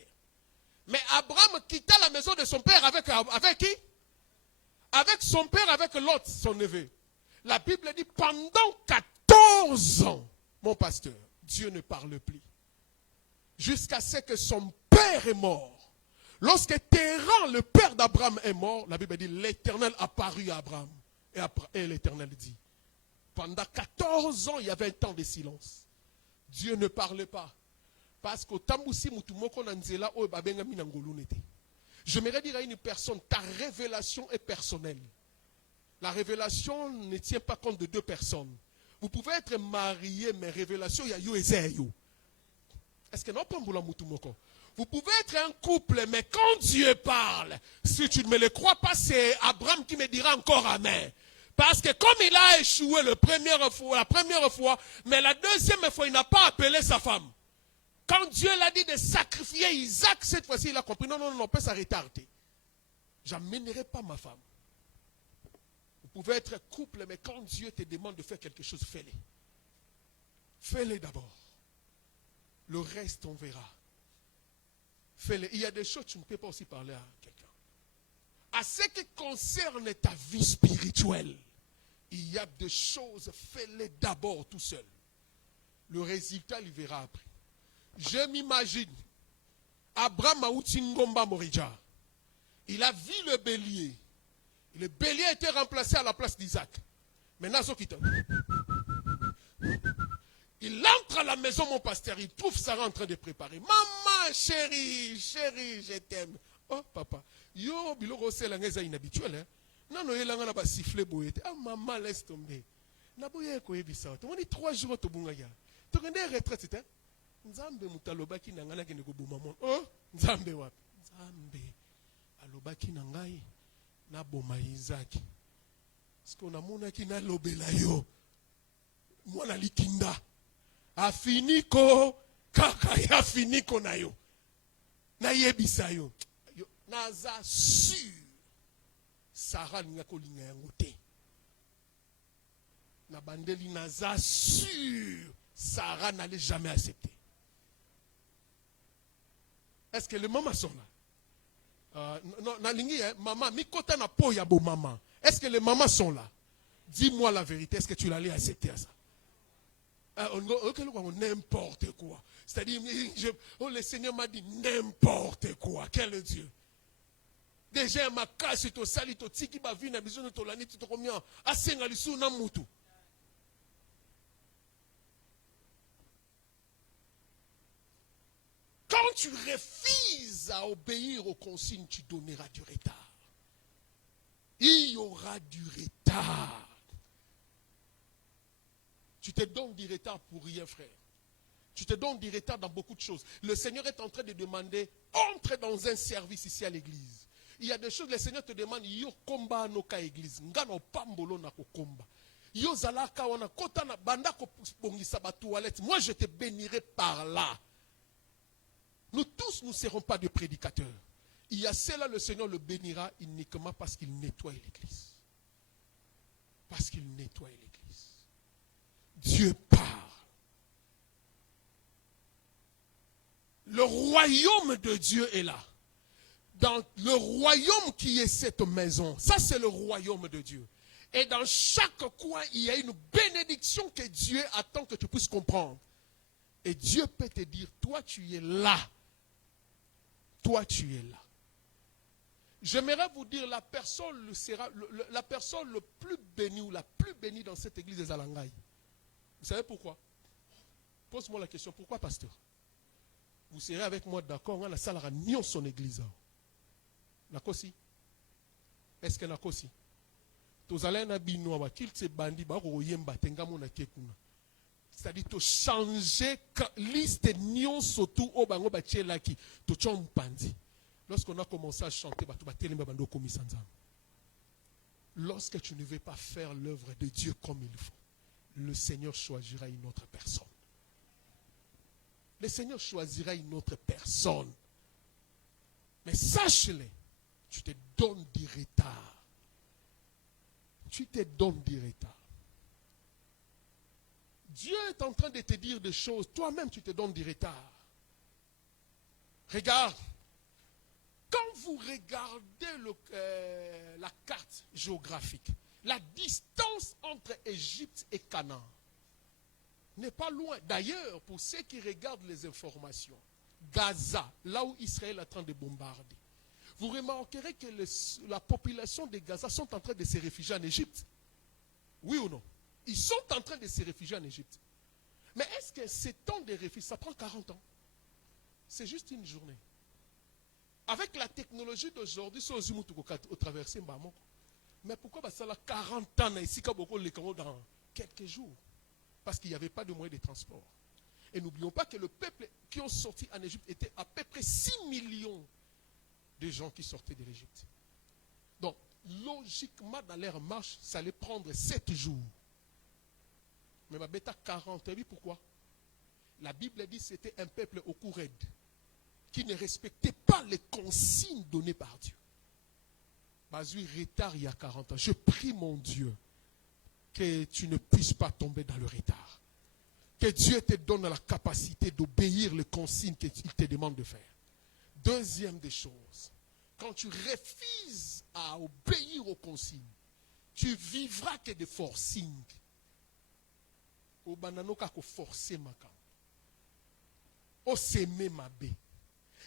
Mais Abraham quitta la maison de son père avec qui? Avec son père, avec Lot, son neveu. La Bible dit pendant 14 ans, mon pasteur, Dieu ne parle plus. Jusqu'à ce que son père est mort. Lorsque Téran, le père d'Abraham, est mort, la Bible dit l'Éternel apparut à Abraham. Et l'Éternel dit, pendant 14 ans, il y avait un temps de silence. Dieu ne parlait pas. Parce qu'au Tamboussi, j'aimerais dire à une personne, ta révélation est personnelle. La révélation ne tient pas compte de 2 personnes. Vous pouvez être marié, mais révélation, il y a yo et yo. Est-ce que non, vous pouvez être un couple, mais quand Dieu parle, si tu ne me le crois pas, c'est Abraham qui me dira encore amen. Parce que comme il a échoué la première fois, mais la deuxième fois, il n'a pas appelé sa femme. Quand Dieu l'a dit de sacrifier Isaac, cette fois-ci, il a compris, non, on peut s'arrêter. Je n'amènerai pas ma femme. Vous pouvez être couple, mais quand Dieu te demande de faire quelque chose, fais-le. Fais-le d'abord. Le reste, on verra. Fais-le. Il y a des choses que tu ne peux pas aussi parler à quelqu'un. À ce qui concerne ta vie spirituelle, il y a des choses, fais-les d'abord tout seul. Le résultat, il verra après. Je m'imagine, Abraham Aoutingomba Morija, il a vu le bélier. Le bélier a été remplacé à la place d'Isaac. Maintenant, il entre à la maison, mon pasteur, il trouve Sarah en train de préparer. Maman, chérie, je t'aime. Oh, papa, yo, biloko c'est la ngeza inhabituelle. Hein? Non, non, il a un sifflet boyete. Ah, maman, laisse tomber. Naboye ko ebisa. On est 3 jours au Bungaya. Tu connais la retraite, hein? Nzambe mutalobaki nangana kene ko boma. Oh, Nzambe wapi? Nzambe alobaki nangai na boma Isaac. Parce qu'on a monaki na lobela yo. Mwana likinda. Afiniko kaka ya finiko na yo. Na yebisa yo. Naza sûr. Sarah ninga kolinga yango te. Na bandeli naza sûr. Sarah n'allait jamais accepter. Est-ce que les mamans sont là? Non, nalingi, maman, mi kota na po ya bo maman. Est-ce que les mamans sont là? Dis-moi la vérité, est-ce que tu l'allais accepter à ça? N'importe quoi. C'est-à-dire, le Seigneur m'a dit n'importe quoi. Quel est Dieu? Déjà, ma casse, to sali, to tiki, ba vina, besoin de to lani, to combien? Asenga lisu na mutu. Quand tu refuses à obéir aux consignes, tu donneras du retard. Il y aura du retard. Tu te donnes du retard pour rien, frère. Tu te donnes du retard dans beaucoup de choses. Le Seigneur est en train de demander, entre dans un service ici à l'église. Il y a des choses, le Seigneur te demande, yo komba no ka église, ngano pambolo na ko komba. Yo zalaka wana kota na banda ko bongisa ba toilette. Moi je te bénirai par là. Nous tous, nous ne serons pas de prédicateurs. Il y a cela, le Seigneur le bénira uniquement parce qu'il nettoie l'église. Parce qu'il nettoie l'église. Dieu parle. Le royaume de Dieu est là. Dans le royaume qui est cette maison, ça c'est le royaume de Dieu. Et dans chaque coin, il y a une bénédiction que Dieu attend que tu puisses comprendre. Et Dieu peut te dire, toi tu es là. Toi, tu es là. J'aimerais vous dire, la personne le plus bénie ou la plus bénie dans cette église des Alangaï. Vous savez pourquoi? Pose-moi la question, pourquoi, pasteur? Vous serez avec moi d'accord, on a la salle à nion son église. Nakosi? Est-ce que Nakosi? Tozalé na binoa, qu'il se bandi, ba royemba, tengamo na kekuna. C'est-à-dire, tu changer liste nion surtout au bango bachelaki, tu chon pandi. Lorsqu'on a commencé à chanter, lorsque tu ne veux pas faire l'œuvre de Dieu comme il faut, le Seigneur choisira une autre personne. Le Seigneur choisira une autre personne. Mais sache-le, tu te donnes du retard. Tu te donnes du retard. Dieu est en train de te dire des choses. Toi-même, tu te donnes du retard. Regarde. Quand vous regardez la carte géographique, la distance entre Égypte et Canaan n'est pas loin. D'ailleurs, pour ceux qui regardent les informations, Gaza, là où Israël est en train de bombarder, vous remarquerez que la population de Gaza sont en train de se réfugier en Égypte. Oui ou non? Ils sont en train de se réfugier en Égypte. Mais est-ce que ce temps de réfugiés, ça prend 40 ans? C'est juste une journée. Avec la technologie d'aujourd'hui, c'est au traverser Mbamoko. Mais pourquoi ça a 40 ans ici dans quelques jours? Parce qu'il n'y avait pas de moyens de transport. Et n'oublions pas que le peuple qui ont sorti en Égypte était à peu près 6 millions de gens qui sortaient de l'Égypte. Donc, logiquement, dans leur marche, ça allait prendre 7 jours. Mais ma bêta 40, et pourquoi? La Bible dit que c'était un peuple au cou raide, qui ne respectait pas les consignes données par Dieu. Bazui retard il y a 40 ans. Je prie mon Dieu que tu ne puisses pas tomber dans le retard. Que Dieu te donne la capacité d'obéir les consignes qu'il te demande de faire. Deuxième des choses, quand tu refuses à obéir aux consignes, tu vivras que des forcing. Au bananoka ko forcer makam. Au semer mabe.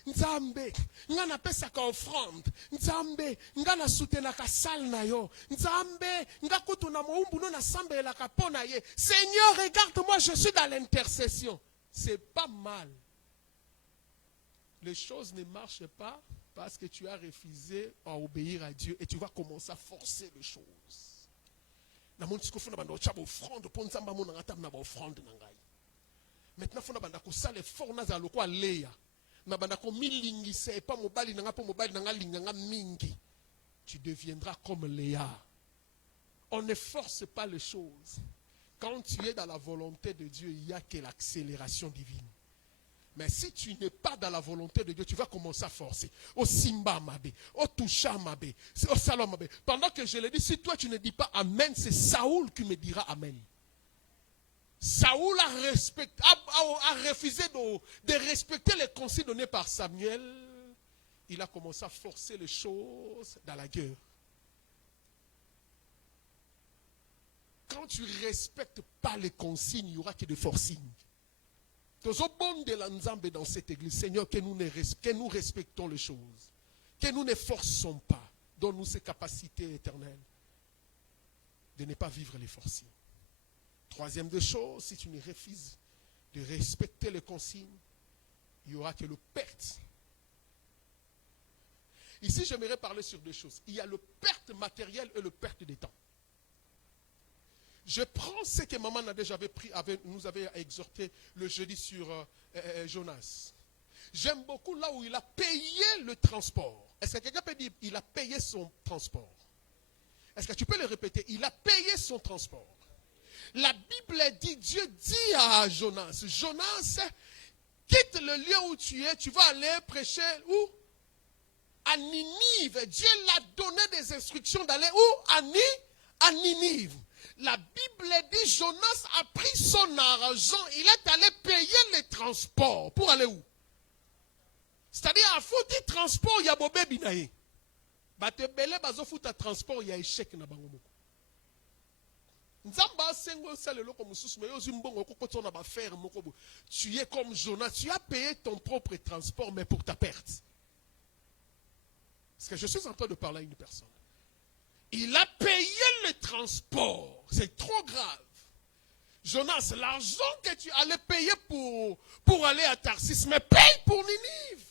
Nzambe, nga na pesa ka offrande. Nzambe, nga na soutena ka sal na yo. Nzambe, nga kutu na moumbu no na sambe la ka pona ye. Seigneur, regarde-moi, je suis dans l'intercession. C'est pas mal. Les choses ne marchent pas parce que tu as refusé à obéir à Dieu et tu vas commencer à forcer les choses. Na mon tiko fona banda ochaba offrande pour nzamba mo na ngata na ba offrande na ngai. Maintenant fona banda ko sala effort na za lokwa leya. Na banda ko milingisa e pa mobali na nga po mobali na nga linganga mingi. Tu deviendras comme Léa. On ne force pas les choses. Quand tu es dans la volonté de Dieu, il n'y a que l'accélération divine. Mais si tu n'es pas dans la volonté de Dieu, tu vas commencer à forcer. Au Simba Mabé, au Toucha Mabé, au Salom Mabé. Pendant que je le dis, si toi tu ne dis pas Amen, c'est Saoul qui me dira Amen. Saoul a refusé de respecter les consignes données par Samuel. Il a commencé à forcer les choses dans la guerre. Quand tu ne respectes pas les consignes, il n'y aura que des forcing. Dans cette église, Seigneur, que nous respectons les choses, que nous ne forçons pas, donne-nous ces capacités éternelles de ne pas vivre les forcings. Troisième des choses, si tu ne refuses de respecter les consignes, il n'y aura que le perte. Ici, j'aimerais parler sur deux choses. Il y a le perte matérielle et le perte de temps. Je prends ce que maman Nadège nous avait exhorté le jeudi sur Jonas. J'aime beaucoup là où il a payé le transport. Est-ce que quelqu'un peut dire il a payé son transport? Est-ce que tu peux le répéter? Il a payé son transport. La Bible dit, Dieu dit à Jonas, Jonas, quitte le lieu où tu es, tu vas aller prêcher où? À Ninive. Dieu l'a donné des instructions d'aller où? À Ninive. La Bible dit, Jonas a pris son argent, il est allé payer les transports. Pour aller où? C'est-à-dire, à faute de transport, il y a bobé binaye. Bate belé bazo fout à transport, il y a échec na bango. Tu es comme Jonas, tu as payé ton propre transport, mais pour ta perte. Parce que je suis en train de parler à une personne. Il a payé le transport. C'est trop grave. Jonas, l'argent que tu allais payer pour aller à Tarsis, mais paye pour Ninive.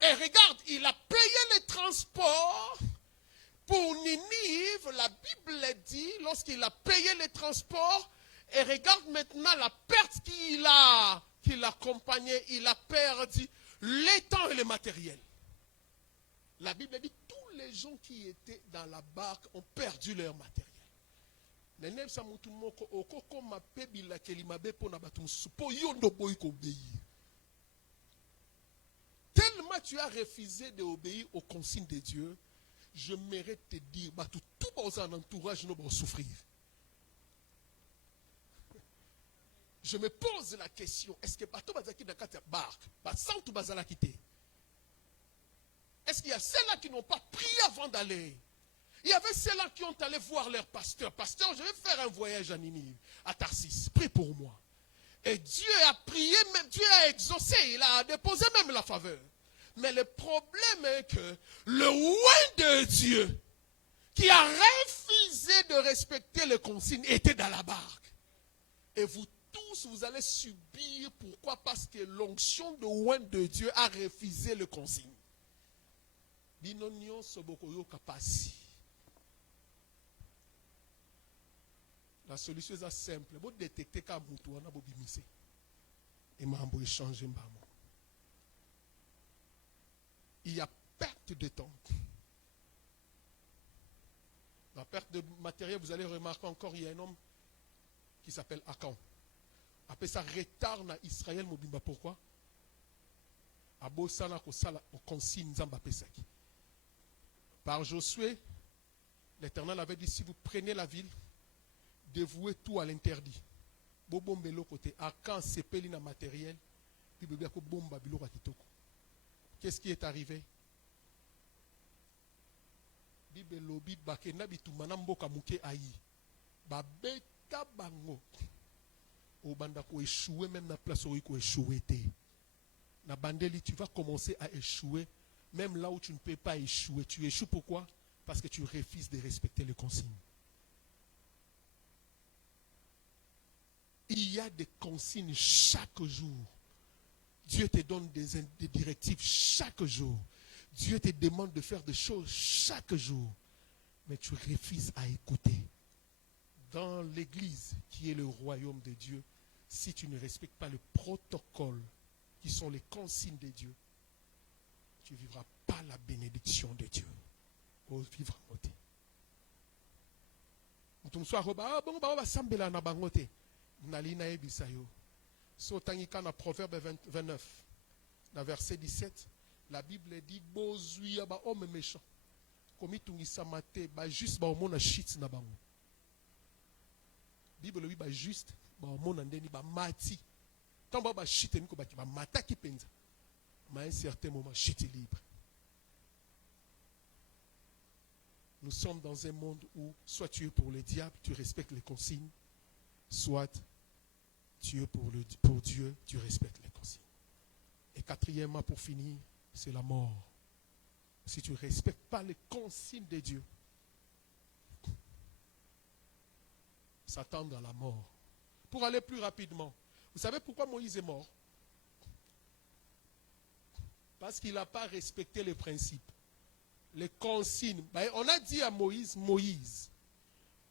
Et regarde, il a payé le transport pour Ninive. La Bible dit, lorsqu'il a payé le transport, et regarde maintenant la perte qu'il accompagnait. Il a perdu les temps et le matériel. La Bible dit, tous les gens qui étaient dans la barque ont perdu leur matériel. Tellement tu as refusé d'obéir aux consignes de Dieu, je mérite de dire, tout dans un entourage nous va souffrir. Je me pose la question, est-ce que bateau bazaki dans la barque, sans tout bazala quitter? Est-ce qu'il y a ceux-là qui n'ont pas prié avant d'aller? Il y avait ceux-là qui ont allé voir leur pasteur. Pasteur, je vais faire un voyage à Ninive, à Tarsis. Prie pour moi. Et Dieu a prié, même Dieu a exaucé. Il a déposé même la faveur. Mais le problème est que le roi de Dieu, qui a refusé de respecter les consignes, était dans la barque. Et vous tous, vous allez subir. Pourquoi? Parce que l'onction de roi de Dieu a refusé les consignes. La solution est simple. Vous détectez qu'à Moutou, on a bimisé. Et m'ambo échanger. Il y a perte de temps. La perte de matériel, vous allez remarquer encore, il y a un homme qui s'appelle Akan. Après ça, retard na Israël Mobimba. Pourquoi? Abo sana ko sala o consigne Nzamba Pesaki. Par Josué, l'Éternel avait dit, si vous prenez la ville, dévouez tout à l'interdit. Bobombelo côté Akan sepeli na matériel, puis bébé ko bomba biloko kitoko. Qu'est-ce qui est arrivé? Bible lobi bakenda bitumana mboka muke ayi. Ba beta bango. Au banda ko échouer même na place où il ko échouer té. Na bandeli tu vas commencer à échouer même là où tu ne peux pas échouer. Tu échoues pourquoi? Parce que tu refuses de respecter les consignes. Il y a des consignes chaque jour. Dieu te donne des directives chaque jour. Dieu te demande de faire des choses chaque jour. Mais tu refuses à écouter. Dans l'église qui est le royaume de Dieu, si tu ne respectes pas le protocole qui sont les consignes de Dieu, tu ne vivras pas la bénédiction de Dieu. Au vivre en côté. Tu me sois roba, bon, bah, sambela na bangote. Nalina ebisayo. Sotangika na Proverbe 29, dans verset 17, la Bible dit bozuya ba homme méchant. Komi tungisa mate ba juste ba omona shit na bango. Bible lui ba juste ba omona ndeni ba mati. Tant ba shit ni ko ba ki ba mata ki penza. Mais à un certain moment shit est libre. Nous sommes dans un monde où soit tu es pour le diable, tu respectes les consignes, soit tu es pour Dieu, tu respectes les consignes. Et quatrièmement, pour finir, c'est la mort. Si tu ne respectes pas les consignes de Dieu, s'attendre à la mort. Pour aller plus rapidement, vous savez pourquoi Moïse est mort? Parce qu'il n'a pas respecté les principes, les consignes. On a dit à Moïse, Moïse,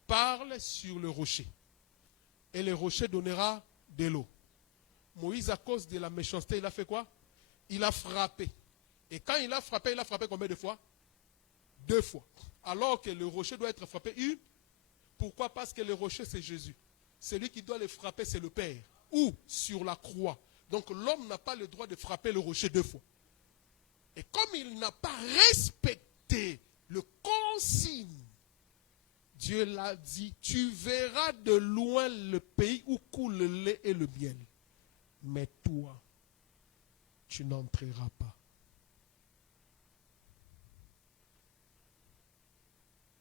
parle sur le rocher. Et le rocher donnera de l'eau. Moïse, à cause de la méchanceté, il a fait quoi? Il a frappé. Et quand il a frappé combien de fois? 2 fois. Alors que le rocher doit être frappé une. Pourquoi? Parce que le rocher, c'est Jésus. Celui qui doit le frapper, c'est le Père. Ou sur la croix. Donc l'homme n'a pas le droit de frapper le rocher 2 fois. Et comme il n'a pas respecté le consigne, Dieu l'a dit, tu verras de loin le pays où coule le lait et le miel. Mais toi, tu n'entreras pas.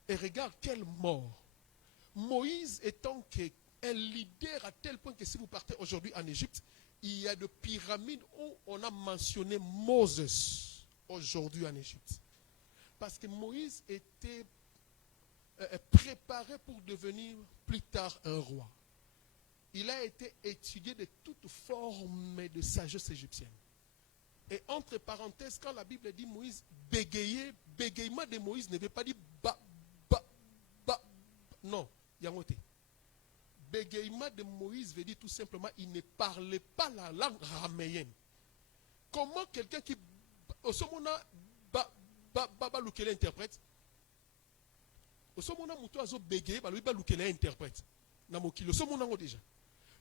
Et regarde quelle mort. Moïse étant un leader à tel point que si vous partez aujourd'hui en Égypte, il y a des pyramides où on a mentionné Moses aujourd'hui en Égypte. Parce que Moïse était préparé pour devenir plus tard un roi. Il a été étudié de toute forme de sagesse égyptienne. Et entre parenthèses, quand la Bible dit Moïse bégayait, bégayement de Moïse ne veut pas dire ba. Non, yangote. Bégayement de Moïse veut dire tout simplement il ne parlait pas la langue araméenne. Comment quelqu'un qui au somona baba lukele interprète? Au somona muto azo bégayer ba lui ba lukele interprète. Na mokilo somona ngo déjà.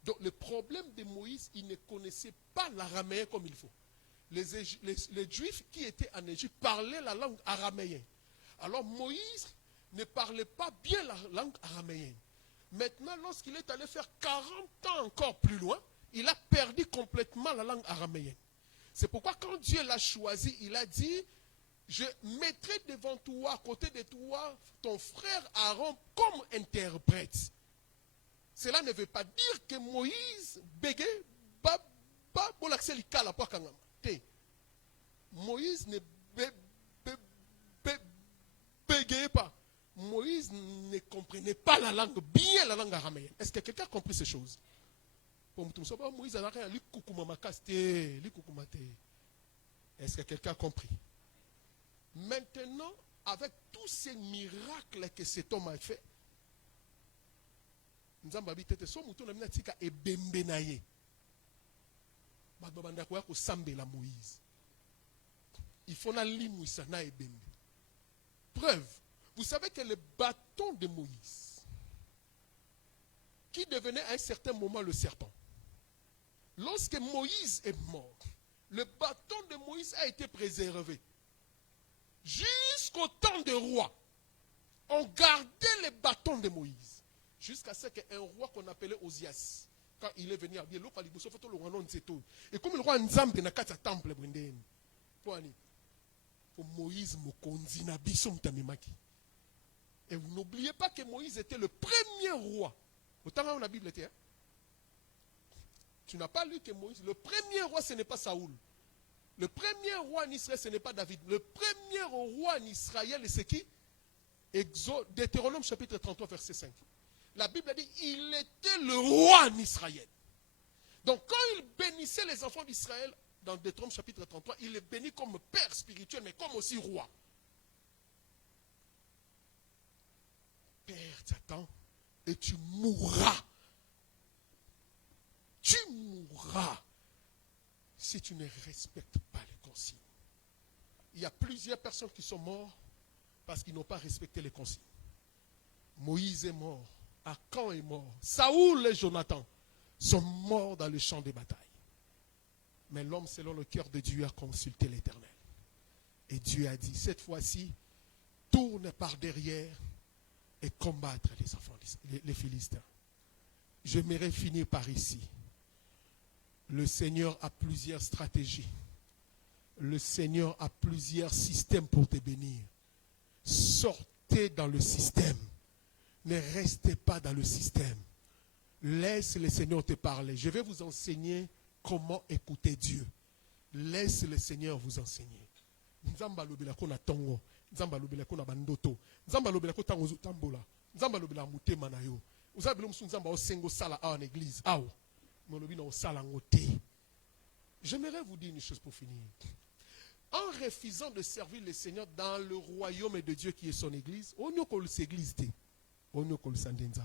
Donc le problème de Moïse, il ne connaissait pas l'araméen comme il faut. Les Juifs qui étaient en Égypte parlaient la langue araméenne. Alors Moïse ne parlait pas bien la langue araméenne. Maintenant, lorsqu'il est allé faire 40 ans encore plus loin, il a perdu complètement la langue araméenne. C'est pourquoi quand Dieu l'a choisi, il a dit, je mettrai devant toi, à côté de toi, ton frère Aaron comme interprète. Cela ne veut pas dire que Moïse bégayait, Moïse ne bégayait pas. Moïse ne comprenait pas la langue, bien la langue araméenne. Est-ce que quelqu'un a compris ces choses? Est-ce que quelqu'un a compris? Maintenant, avec tous ces miracles que cet homme a fait, il faut preuve. Vous savez que le bâton de Moïse, qui devenait à un certain moment le serpent, lorsque Moïse est mort, le bâton de Moïse a été préservé. Jusqu'au temps des rois, on gardait le bâton de Moïse. Jusqu'à ce qu'un roi qu'on appelait Osias, quand il est venu à bien, et comme le roi Nzambe n'a qu'à sa temple, pour Moïse Mokonzi na biso mtamimaki. Et vous n'oubliez pas que Moïse était le premier roi. Autant dans la Bible était. Hein? Tu n'as pas lu que Moïse, le premier roi, ce n'est pas Saoul. Le premier roi en Israël, ce n'est pas David. Le premier roi en Israël, c'est qui? Deutéronome chapitre 33, verset 5. La Bible dit, il était le roi en Israël. Donc quand il bénissait les enfants d'Israël, dans Deutéronome chapitre 33, il les bénit comme père spirituel, mais comme aussi roi. Père t'attend et tu mourras. Tu mourras si tu ne respectes pas les consignes. Il y a plusieurs personnes qui sont mortes parce qu'ils n'ont pas respecté les consignes. Moïse est mort. Akan est mort. Saoul et Jonathan sont morts dans le champ de bataille. Mais l'homme, selon le cœur de Dieu, a consulté l'Éternel. Et Dieu a dit, cette fois-ci, tourne par derrière et combattre les enfants, les Philistins. J'aimerais finir par ici. Le Seigneur a plusieurs stratégies. Le Seigneur a plusieurs systèmes pour te bénir. Sortez dans le système. Ne restez pas dans le système. Laisse le Seigneur te parler. Je vais vous enseigner comment écouter Dieu. Laisse le Seigneur vous enseigner. Nzamba lobela ko na tongo, nzamba lobela ko na bandoto, nzamba lobela ko tango tambola, nzamba lobela mutema na yo. Uzabelo msu nzamba osengo sala en église. Awo. Molobi na osala ngote. J'aimerais vous dire une chose pour finir. En refusant de servir le Seigneur dans le royaume de Dieu qui est son église, on ne peut pas l'église. On ne peut pas l'église.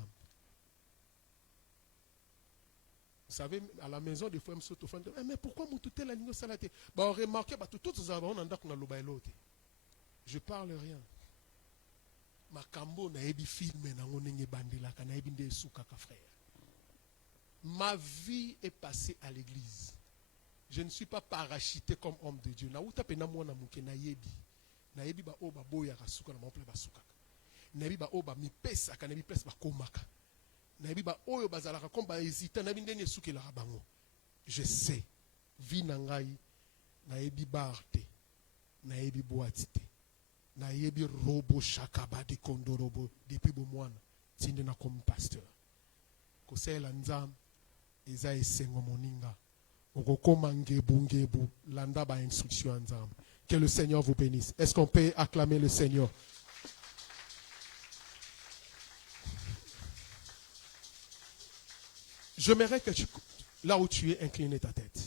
Vous savez, à la maison, des fois, je me suis dit, mais pourquoi vous tout la ligne salade? On remarque que tout ça, on a l'autre. Je ne parle rien. Ma cambo na ebi film na ngonenge bandela kana ebi nde suka ka frère. Ma vie est passée à l'église. Je ne suis pas parachuté comme homme de Dieu. Na uta pena mwana muke na yebi. Na yebi ba oba boya ka suka na mople ba suka. Na yebi ba oba mi pesa kana mi pesa ba komaka. Je sais, vie nangai, naebi barte, naebi boatite, naebi robo shakaba de kondorobo, depuis bomwana, tindena comme pasteur. Kosela nzam, eza esengo moninga, okokoma ngebu, landa ba instruction nzam. Que le Seigneur vous bénisse. Est-ce qu'on peut acclamer le Seigneur? J'aimerais que là où tu es, incliner ta tête.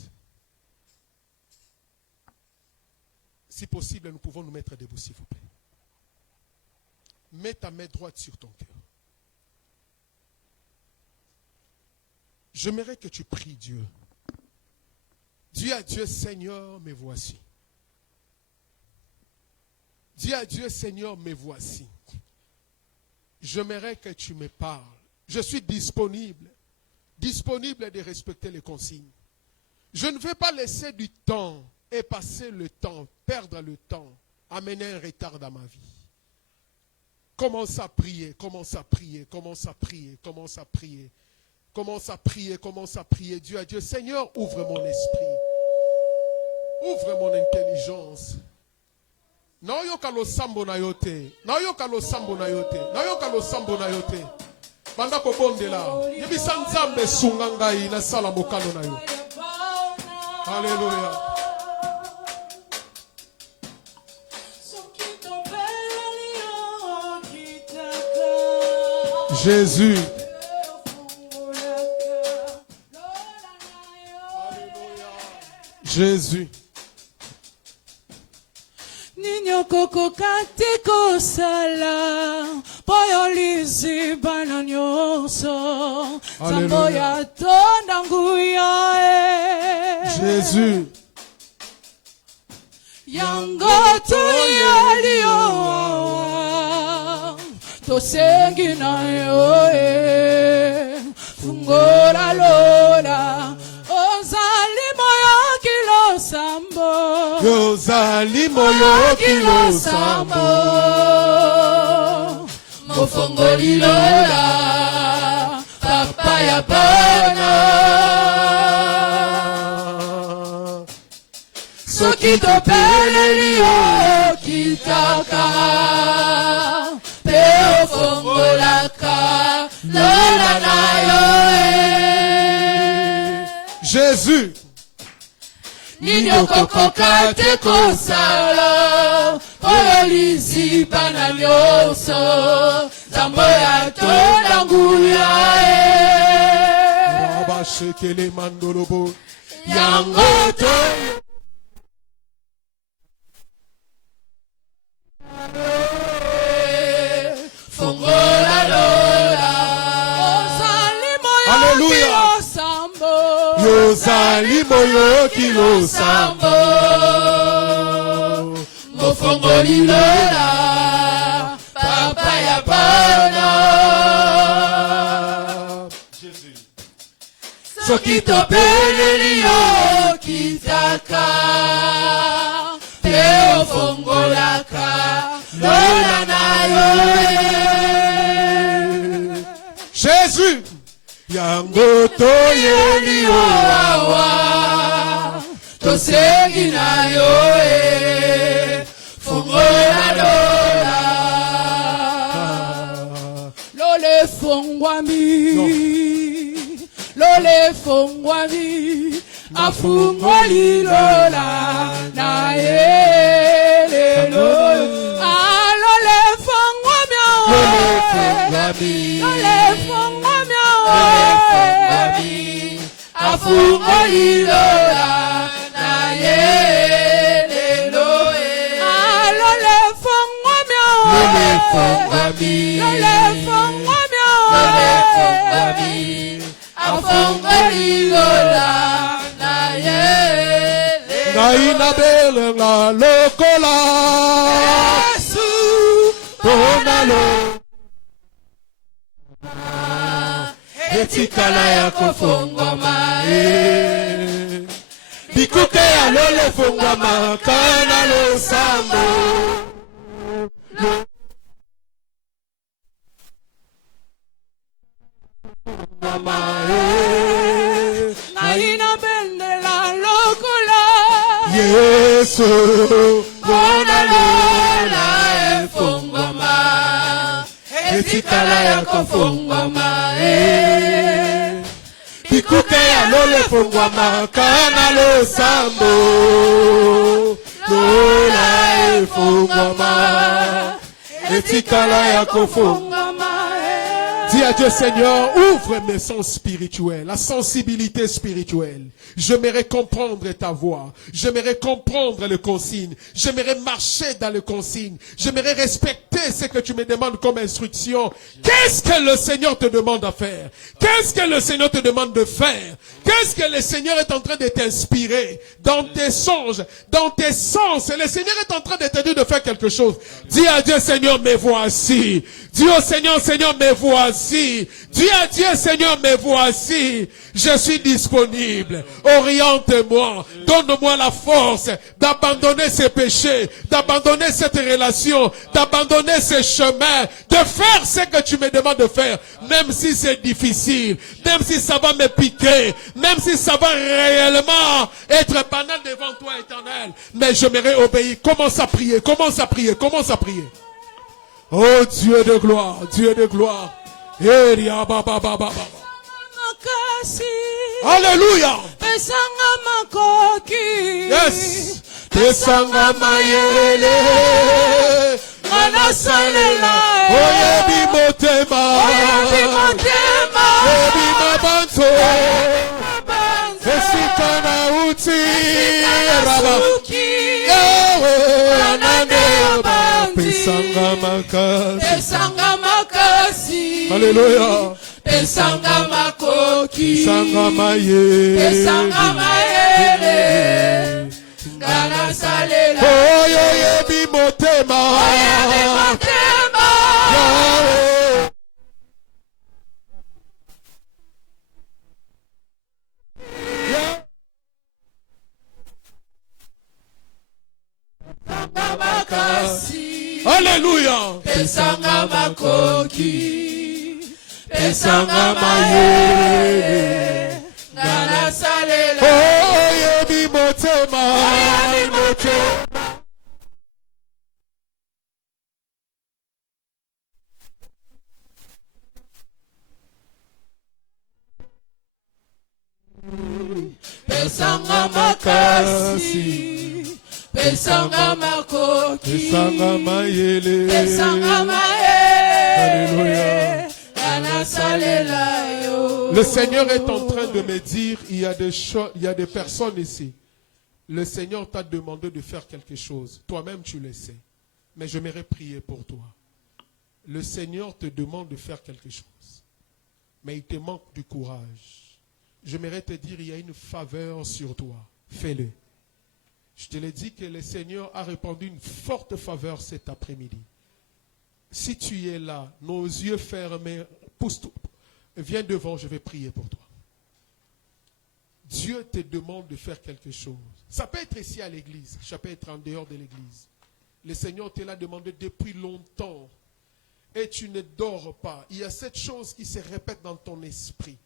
Si possible, nous pouvons nous mettre debout, s'il vous plaît. Mets ta main droite sur ton cœur. J'aimerais que tu pries Dieu. Dis à Dieu, Seigneur, me voici. Dis à Dieu, Seigneur, me voici. J'aimerais que tu me parles. Je suis disponible de respecter les consignes. Je ne vais pas laisser du temps et passer le temps, perdre le temps, amener un retard dans ma vie. Commence à prier, commence à prier, commence à prier, commence à prier, commence à prier, commence à prier. Dieu à Dieu, Seigneur, ouvre mon esprit, ouvre mon intelligence. Nayoka lo sambo na yote, nayoka lo sambo na yote, nayoka lo sambo na yote. Banda ko bondela yebisa nzambe sunga ngai na sala mokano na yo. Alléluia. Jésus. Jésus. Ninyo koko katiko sala poyo lizi bana nyoso samboya tonda nguya Jésus. Yango to yaliyo to sengi na yo fungora lola ozali moyo kilo sambo Yozali moyo kilo sambo mofongoli lola papa ya bana soki topeleli yo kitaka pe ofongolaka lola na yo Jésus. nini okokoka te kosala oyo liziba na nyonso nzambe yatonda nguya Rabashekele mandolobo. yango to fongola lola ozali moyo Alléluia. kilosambo Yozali moyo kilosambo mofongoli lola papa ya bana soki topeleli yo kitaka pe ofongolaka lola na yo Jésus. Yango toyeli yo awa tosengi na yo fongola lola lole fongwami lole fongwami afungoli lola na ye lelo alole fongwami lole fongwami afungoli lola na ye lelo alole fongwami lole fongwami afungoli lola na ye Naina bele nga lokola Yesu Tonalo etikala ya kofongwama Bikuke ya lole fongwama kana losambo naina bendela lokola Yesu bona lola efongwama etikala ya kofongwama Bikuke ya lole fongwama kana losambo Lola efongwama Etikala ya kofongwama. Dis à Dieu, Seigneur, ouvre mes sens spirituels, la sensibilité spirituelle. J'aimerais comprendre ta voix. J'aimerais comprendre les consignes. J'aimerais marcher dans les consignes. J'aimerais respecter ce que tu me demandes comme instruction. Qu'est-ce que le Seigneur te demande à faire? Qu'est-ce que le Seigneur te demande de faire? Qu'est-ce que le Seigneur est en train de t'inspirer dans tes songes, dans tes sens? Et le Seigneur est en train de te dire de faire quelque chose. Dis à Dieu, Seigneur, me voici. Dis au Seigneur, Seigneur, me voici. Dis à Dieu, Seigneur, me voici. Je suis disponible. Oriente-moi. Donne-moi la force d'abandonner ces péchés, d'abandonner cette relation, d'abandonner ces chemins, de faire ce que tu me demandes de faire, même si c'est difficile, même si ça va me piquer, même si ça va réellement être banal devant toi, Éternel. Mais j'aimerais obéir. Commence à prier, commence à prier, commence à prier. Oh Dieu de gloire, Dieu de gloire. Alléluia. pesanga makoki Yes. Pesanga mayele. manasalela Oyebi motema. oyebi motema Oyebi mabanto. banza Esika na uti. Raba. suki Yahweh. anande abanzi Pesanga makasi. pesanga makasi Alléluia. pesanga makoki Pesanga maye. pesanga mayele ngana salela Oyebi motema. oyebi motema Yahweh. makasi Alléluia. pesanga makoki pesanga mayele ngana salela Oyebi motema. oyebi motema. makasi pesanga makoki pesanga mayele pesanga mayele anasalela yo. Le Seigneur est en train de me dire, il y a des personnes ici. Le Seigneur t'a demandé de faire quelque chose. Toi-même, tu le sais. Mais j'aimerais prier pour toi. Le Seigneur te demande de faire quelque chose. Mais il te manque du courage. J'aimerais te dire, il y a une faveur sur toi. Fais-le. Je te l'ai dit que le Seigneur a répandu une forte faveur cet après-midi. Si tu es là, nos yeux fermés, pousse-toi. Viens devant, je vais prier pour toi. Dieu te demande de faire quelque chose. Ça peut être ici à l'église, ça peut être en dehors de l'église. Le Seigneur te l'a demandé depuis longtemps et tu ne dors pas. Il y a cette chose qui se répète dans ton esprit.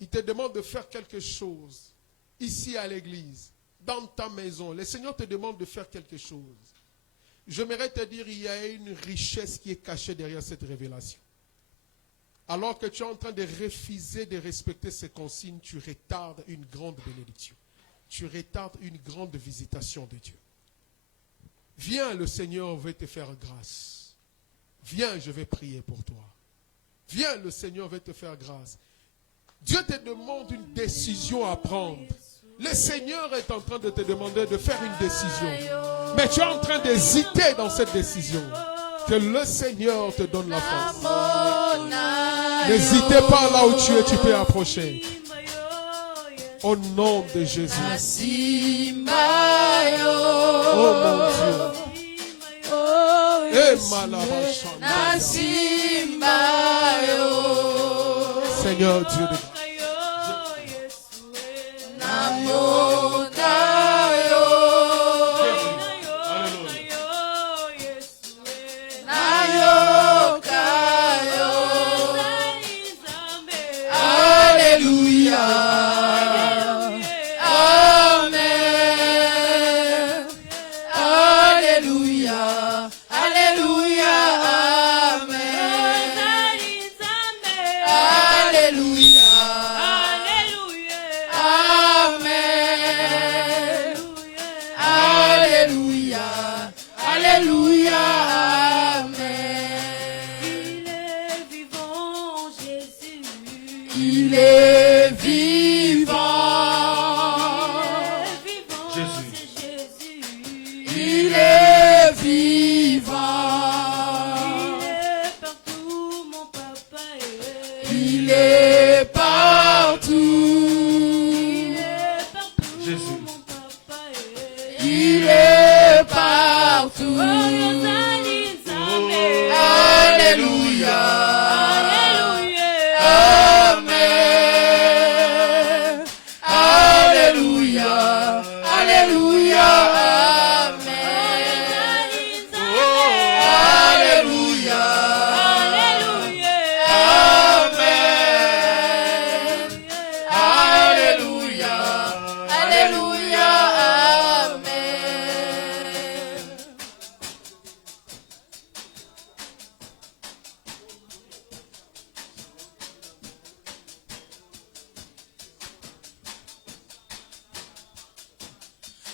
Il te demande de faire quelque chose ici à l'église, dans ta maison. Le Seigneur te demande de faire quelque chose. J'aimerais te dire, il y a une richesse qui est cachée derrière cette révélation. Alors que tu es en train de refuser de respecter ces consignes, tu retardes une grande bénédiction. Tu retardes une grande visitation de Dieu. Viens, le Seigneur veut te faire grâce. Viens, je vais prier pour toi. Viens, le Seigneur veut te faire grâce. Dieu te demande une décision à prendre. Le Seigneur est en train de te demander de faire une décision. Mais tu es en train d'hésiter dans cette décision. Que le Seigneur te donne la force. N'hésitez pas là où tu es, tu peux approcher. Au nom de Jésus. Oh mon Dieu. Et Seigneur Dieu de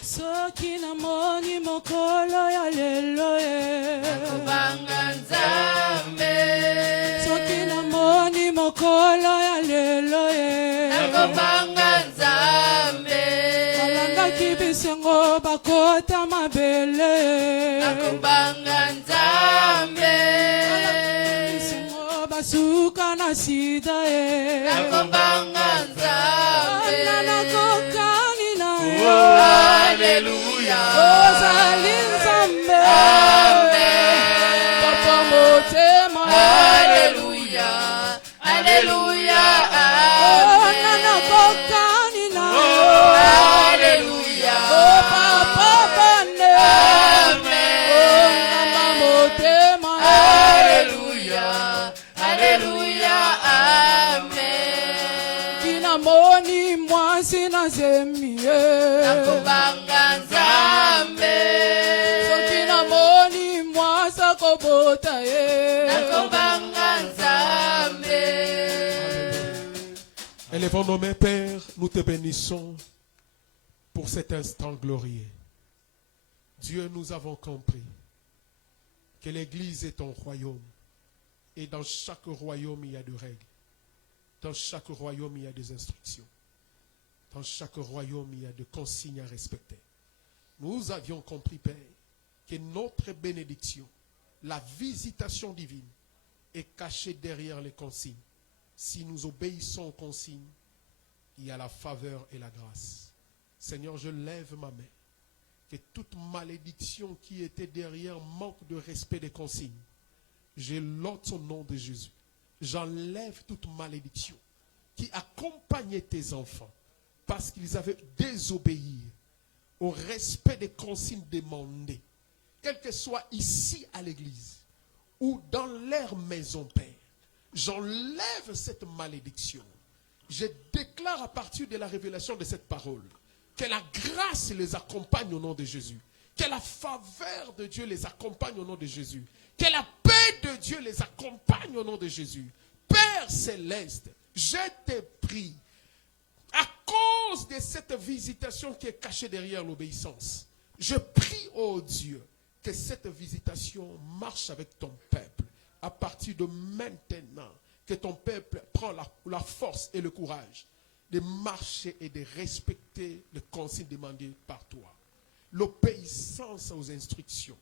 soki namoni mokolo ya lelo soki namoni mokolo ya lelo balangaki bisengo bakota mabele bisengo basuka na sida nanakokani na Alléluia. Papa motema. Alléluia. Alléluia. Nanakokani na Alléluia. Papa bane. Mama motema. Alléluia. Alléluia. Amen. Kina moni mwasi na zemi. Nakubanga Nzambe. Soki namoni mwasa kobota Nakubanga Nzambe. Élevons nos mains, Père, nous te bénissons. pour cet instant glorieux. Dieu, nous avons compris que l'Église est ton royaume. Et dans chaque royaume, il y a des règles. Dans chaque royaume, il y a des instructions. Dans chaque royaume, il y a des consignes à respecter. Nous avions compris, Père, que notre bénédiction, la visitation divine, est cachée derrière les consignes. Si nous obéissons aux consignes, il y a la faveur et la grâce. Seigneur, je lève ma main. Que toute malédiction qui était derrière manque de respect des consignes, je l'ôte au nom de Jésus. J'enlève toute malédiction qui accompagnait tes enfants parce qu'ils avaient désobéi au respect des consignes demandées, quel que soit ici à l'église ou dans leur maison, Père. J'enlève cette malédiction. Je déclare à partir de la révélation de cette parole que la grâce les accompagne au nom de Jésus. Que la faveur de Dieu les accompagne au nom de Jésus. Que la paix de Dieu les accompagne au nom de Jésus. Père céleste, je te prie, à cause de cette visitation qui est cachée derrière l'obéissance, je prie, oh Dieu, que cette visitation marche avec ton peuple. À partir de maintenant, que ton peuple prend la force et le courage de marcher et de respecter les consignes demandées par toi. L'obéissance aux instructions.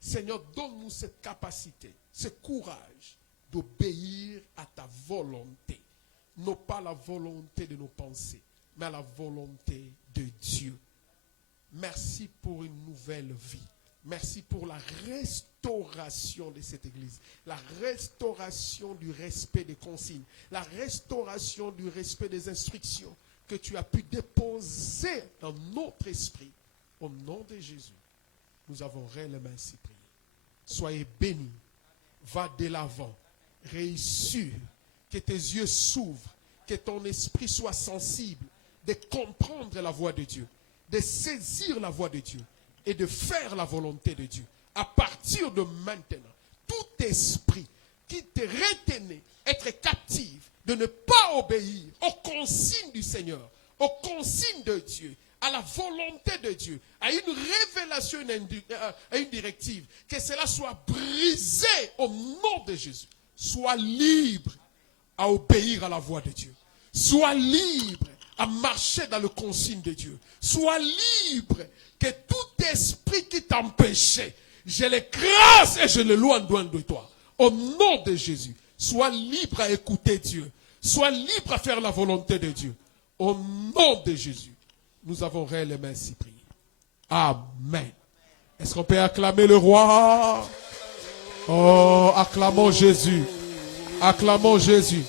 Seigneur, donne-nous cette capacité, ce courage d'obéir à ta volonté. Non pas la volonté de nos pensées, mais à la volonté de Dieu. Merci pour une nouvelle vie. Merci pour la restauration de cette église. La restauration du respect des consignes. La restauration du respect des instructions que tu as pu déposer dans notre esprit. Au nom de Jésus, nous avons réellement ainsi prié. Soyez bénis. Va de l'avant. Réussir. Que tes yeux s'ouvrent. Que ton esprit soit sensible. De comprendre la voix de Dieu. De saisir la voix de Dieu. Et de faire la volonté de Dieu. À partir de maintenant, tout esprit qui te retenait, être captif, de ne pas obéir aux consignes du Seigneur, aux consignes de Dieu, à la volonté de Dieu, à une révélation, à une directive, que cela soit brisé au nom de Jésus. Sois libre à obéir à la voix de Dieu. Sois libre à marcher dans le consigne de Dieu. Sois libre que tout esprit qui t'empêchait, je l'écrase et je le loin de toi. Au nom de Jésus, sois libre à écouter Dieu. Sois libre à faire la volonté de Dieu. Au nom de Jésus, nous avons réellement ainsi prié. Amen. Est-ce qu'on peut acclamer le roi? Oh, acclamons Jésus. Acclamons Jésus.